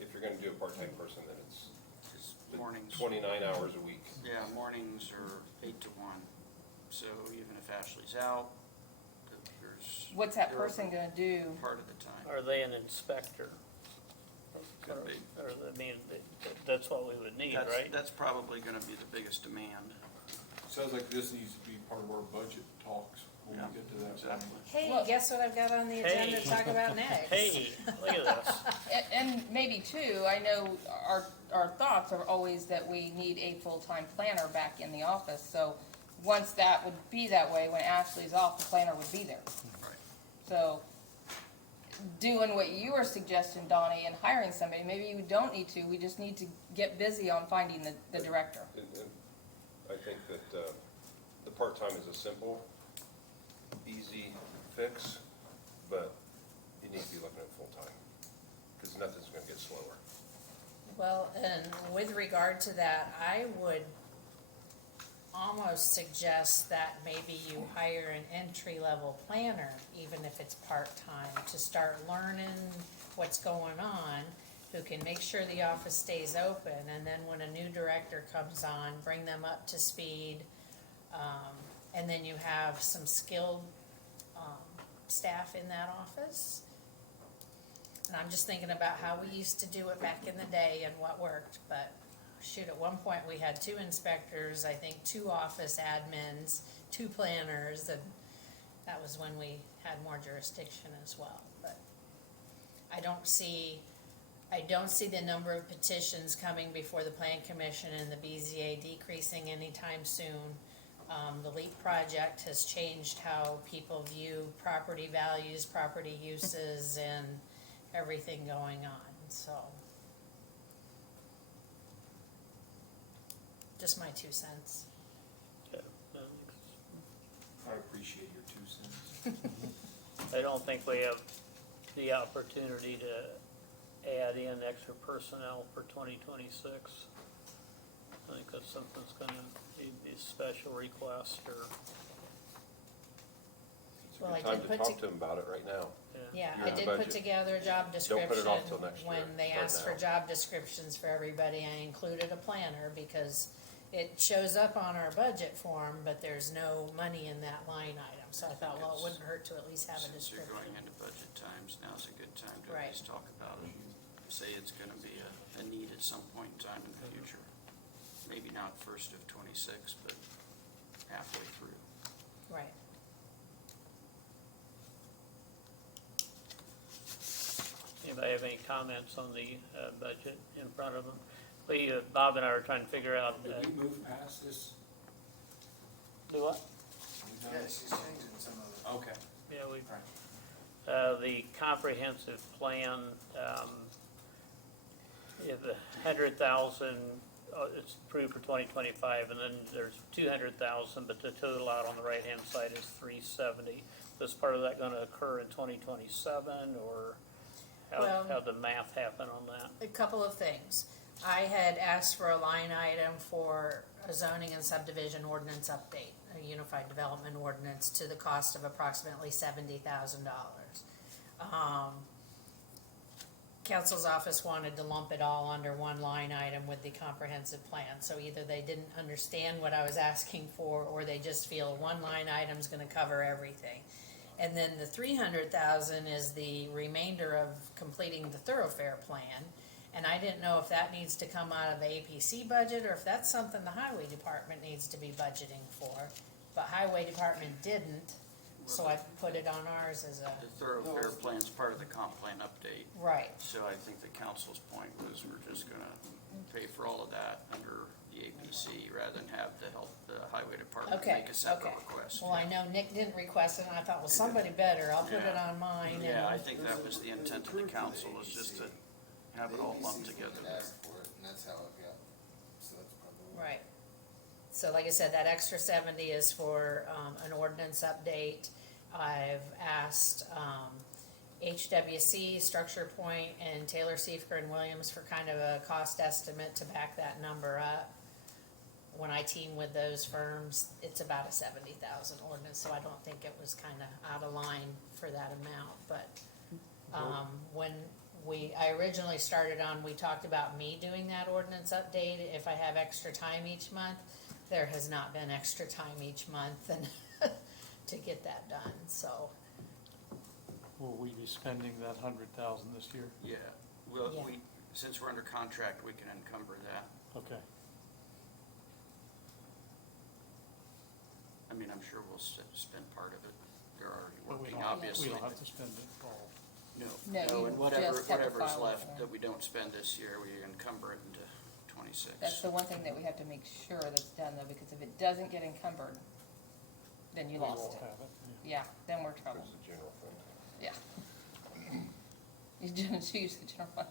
If you're gonna do a part-time person, then it's it. Just mornings. 29 hours a week. Yeah, mornings are 8 to 1. So even if Ashley's out, there's. What's that they're person open gonna do? Part of the time. Are they an inspector? Could be. Or, I mean, that's what we would need, right? That's probably gonna be the biggest demand. Sounds like this needs to be part of our budget talks when we Yeah, get to that. exactly. Hey, Well- guess what I've got on the agenda to talk about next? Hey, look at this. And maybe too, I know our thoughts are always that we need a full-time planner back in the office. So once that would be that way, when Ashley's off, the planner would be there. Right. So doing what you were suggesting, Donnie, and hiring somebody, maybe you don't need to, we just need to get busy on finding the director. And I think that the part-time is a simple, easy fix, but you need to be looking at full-time, because nothing's gonna get slower. Well, and with regard to that, I would almost suggest that maybe you hire an entry-level planner, even if it's part-time, to start learning what's going on, who can make sure the office stays open, and then when a new director comes on, bring them up to speed. And then you have some skilled, staff in that office. And I'm just thinking about how we used to do it back in the day and what worked, but shoot, at one point we had 2 inspectors, I think 2 office admins, 2 planners, and that was when we had more jurisdiction as well, but I don't see the number of petitions coming before the Plan Commission and the BZA decreasing anytime soon. The LEAP project has changed how people view property values, property uses, and everything going on, so. Just my 2 cents. I appreciate your 2 cents. I don't think we have the opportunity to add in extra personnel for 2026. I think that's something that's gonna be a special request or It's a Well, good I time did to put talk to- to them about it right now. Yeah, You're I in the did put budget. together a job Don't description. put it off till next year. When they Start asked for now. job descriptions for everybody, I included a planner because it shows up on our budget form, but there's no money in that line item. So I thought, well, it wouldn't hurt to at least have a Since you're description. going into budget times, now's a good time to Right. at least talk about it. Say it's gonna be a need at some point in time in the future. Maybe not first of '26, but halfway through. Right. Anybody have any comments on the budget in front of them? Bob and I were trying to figure out. Did we move past this? Do what? Yeah, she's changing some of Okay. Yeah, we, Right. the comprehensive plan, yeah, the 100,000, it's approved for 2025, and then there's 200,000, but the total out on the right-hand side is 370. Is part of that gonna occur in 2027, or Well- how'd the math happen on that? A couple of things. I had asked for a line item for a zoning and subdivision ordinance update, a unified development ordinance to the cost of approximately $70,000. Council's office wanted to lump it all under one line item with the comprehensive plan. So either they didn't understand what I was asking for, or they just feel one line item's gonna cover everything. And then the 300,000 is the remainder of completing the thoroughfare plan. And I didn't know if that needs to come out of the APC budget, or if that's something the highway department needs to be budgeting for. But highway department didn't, so I put it on ours as a, The thoroughfare plan's part of the comp plan update. right, So I think the council's point was we're just gonna pay for all of that under the APC rather than have the highway department okay, make a separate okay. request. Well, I know Nick didn't request it, and I thought, well, somebody better, I'll put it Yeah. on mine, Yeah, I and, think that was the intent of the council, was just to have it all lumped together there. Asked for it, and that's how it got, so that's probably. right. So like I said, that extra 70 is for, an ordinance update. I've asked, HWC, Structure Point, and Taylor, Seifer, and Williams for kind of a cost estimate to back that number up. When I team with those firms, it's about a 70,000 ordinance, so I don't think it was kinda out of line for that amount, but, when I originally started on, we talked about me doing that ordinance update, if I have extra time each month. There has not been extra time each month and to get that done, so, Will we be spending that 100,000 this year? Yeah, well, Yeah. since we're under contract, we can encumber that. Okay. I mean, I'm sure we'll spend part of it. They're already But we working, don't, obviously. we don't have to spend it all. No, No, you and whatever, just have to whatever's file it left for 'em. that we don't spend this year, we encumber it into '26. That's the one thing that we have to make sure that's done though, because if it doesn't get encumbered, then you We lost won't it. have it. Yeah, then we're in trouble. It's a general fund. Yeah. You didn't use the general fund.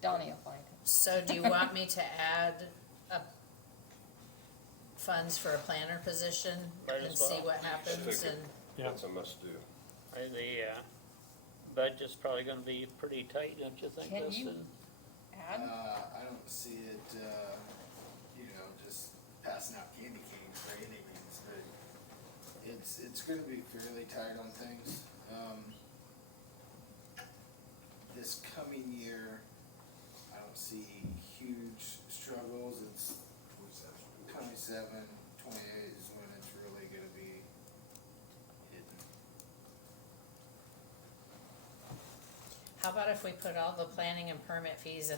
Donnie will find it. so do you want me to add funds for a planner position Might and as see well. what happens Just take it. and? Yeah. That's a must-do. The budget's probably gonna be pretty tight, don't you think, Can you- Dustin? Add? I don't see it, just passing out candy canes by any means, but it's gonna be fairly tight on things. This coming year, I don't see huge struggles, it's 27, 28 is when it's really gonna be hidden. How about if we put all the planning and permit fees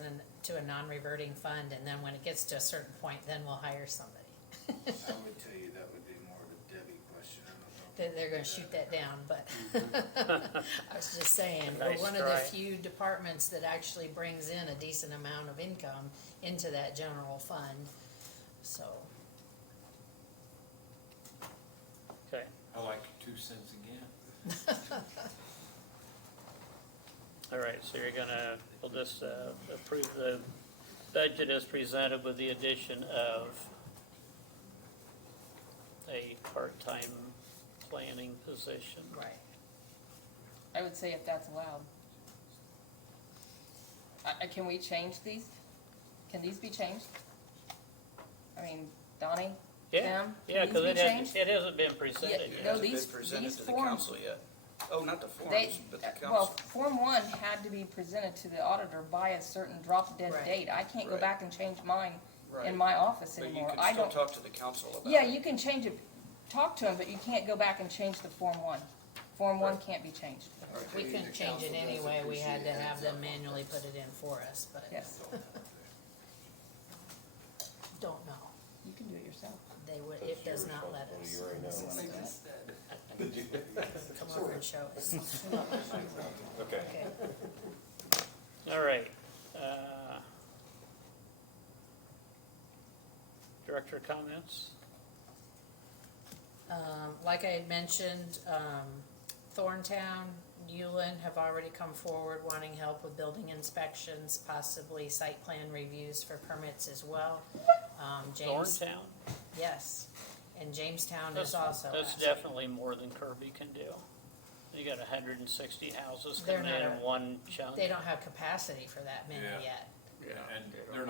to a non-reverting fund, and then when it gets to a certain point, then we'll hire somebody? I would tell you that would be more of a Debbie question, I don't know. They're gonna shoot that down, but I was just saying, we're Nice one of the try. few departments that actually brings in a decent amount of income into that general fund, so. Okay, I like 2 cents again. all right, so we'll just approve the budget as presented with the addition of a part-time planning position. Right. I would say if that's allowed. Can we change these? Can these be changed? I mean, Donnie, Yeah, them? yeah, Can because these be changed? it hasn't been presented Yeah, yet. no, Hasn't been these presented to the forms- council yet. Oh, not the They, forms, but the well, council. Form 1 had to be presented to the auditor by a certain drop dead Right. date. I can't go Right. back and change mine Right. in my office But you anymore. can I still don't. talk to the council about it. Yeah, you can change it, talk to them, but you can't go back and change the Form 1. Form 1 can't be changed. We couldn't change it anyway, we had to have them manually put it in for us, but Yes, don't know. you can do it yourself. They would, it does not let us. You already know. Come over and show us. Okay. Okay. All right. Director comments? Like I had mentioned, Thorntown, Newland have already come forward wanting help with building inspections, possibly site plan reviews for permits as well. Thorntown? Yes, and Jamestown That's is also That's asking. definitely more than Kirby can do. You got 160 houses They're coming in not one chunk. They don't have capacity for that many Yeah. yet. And they're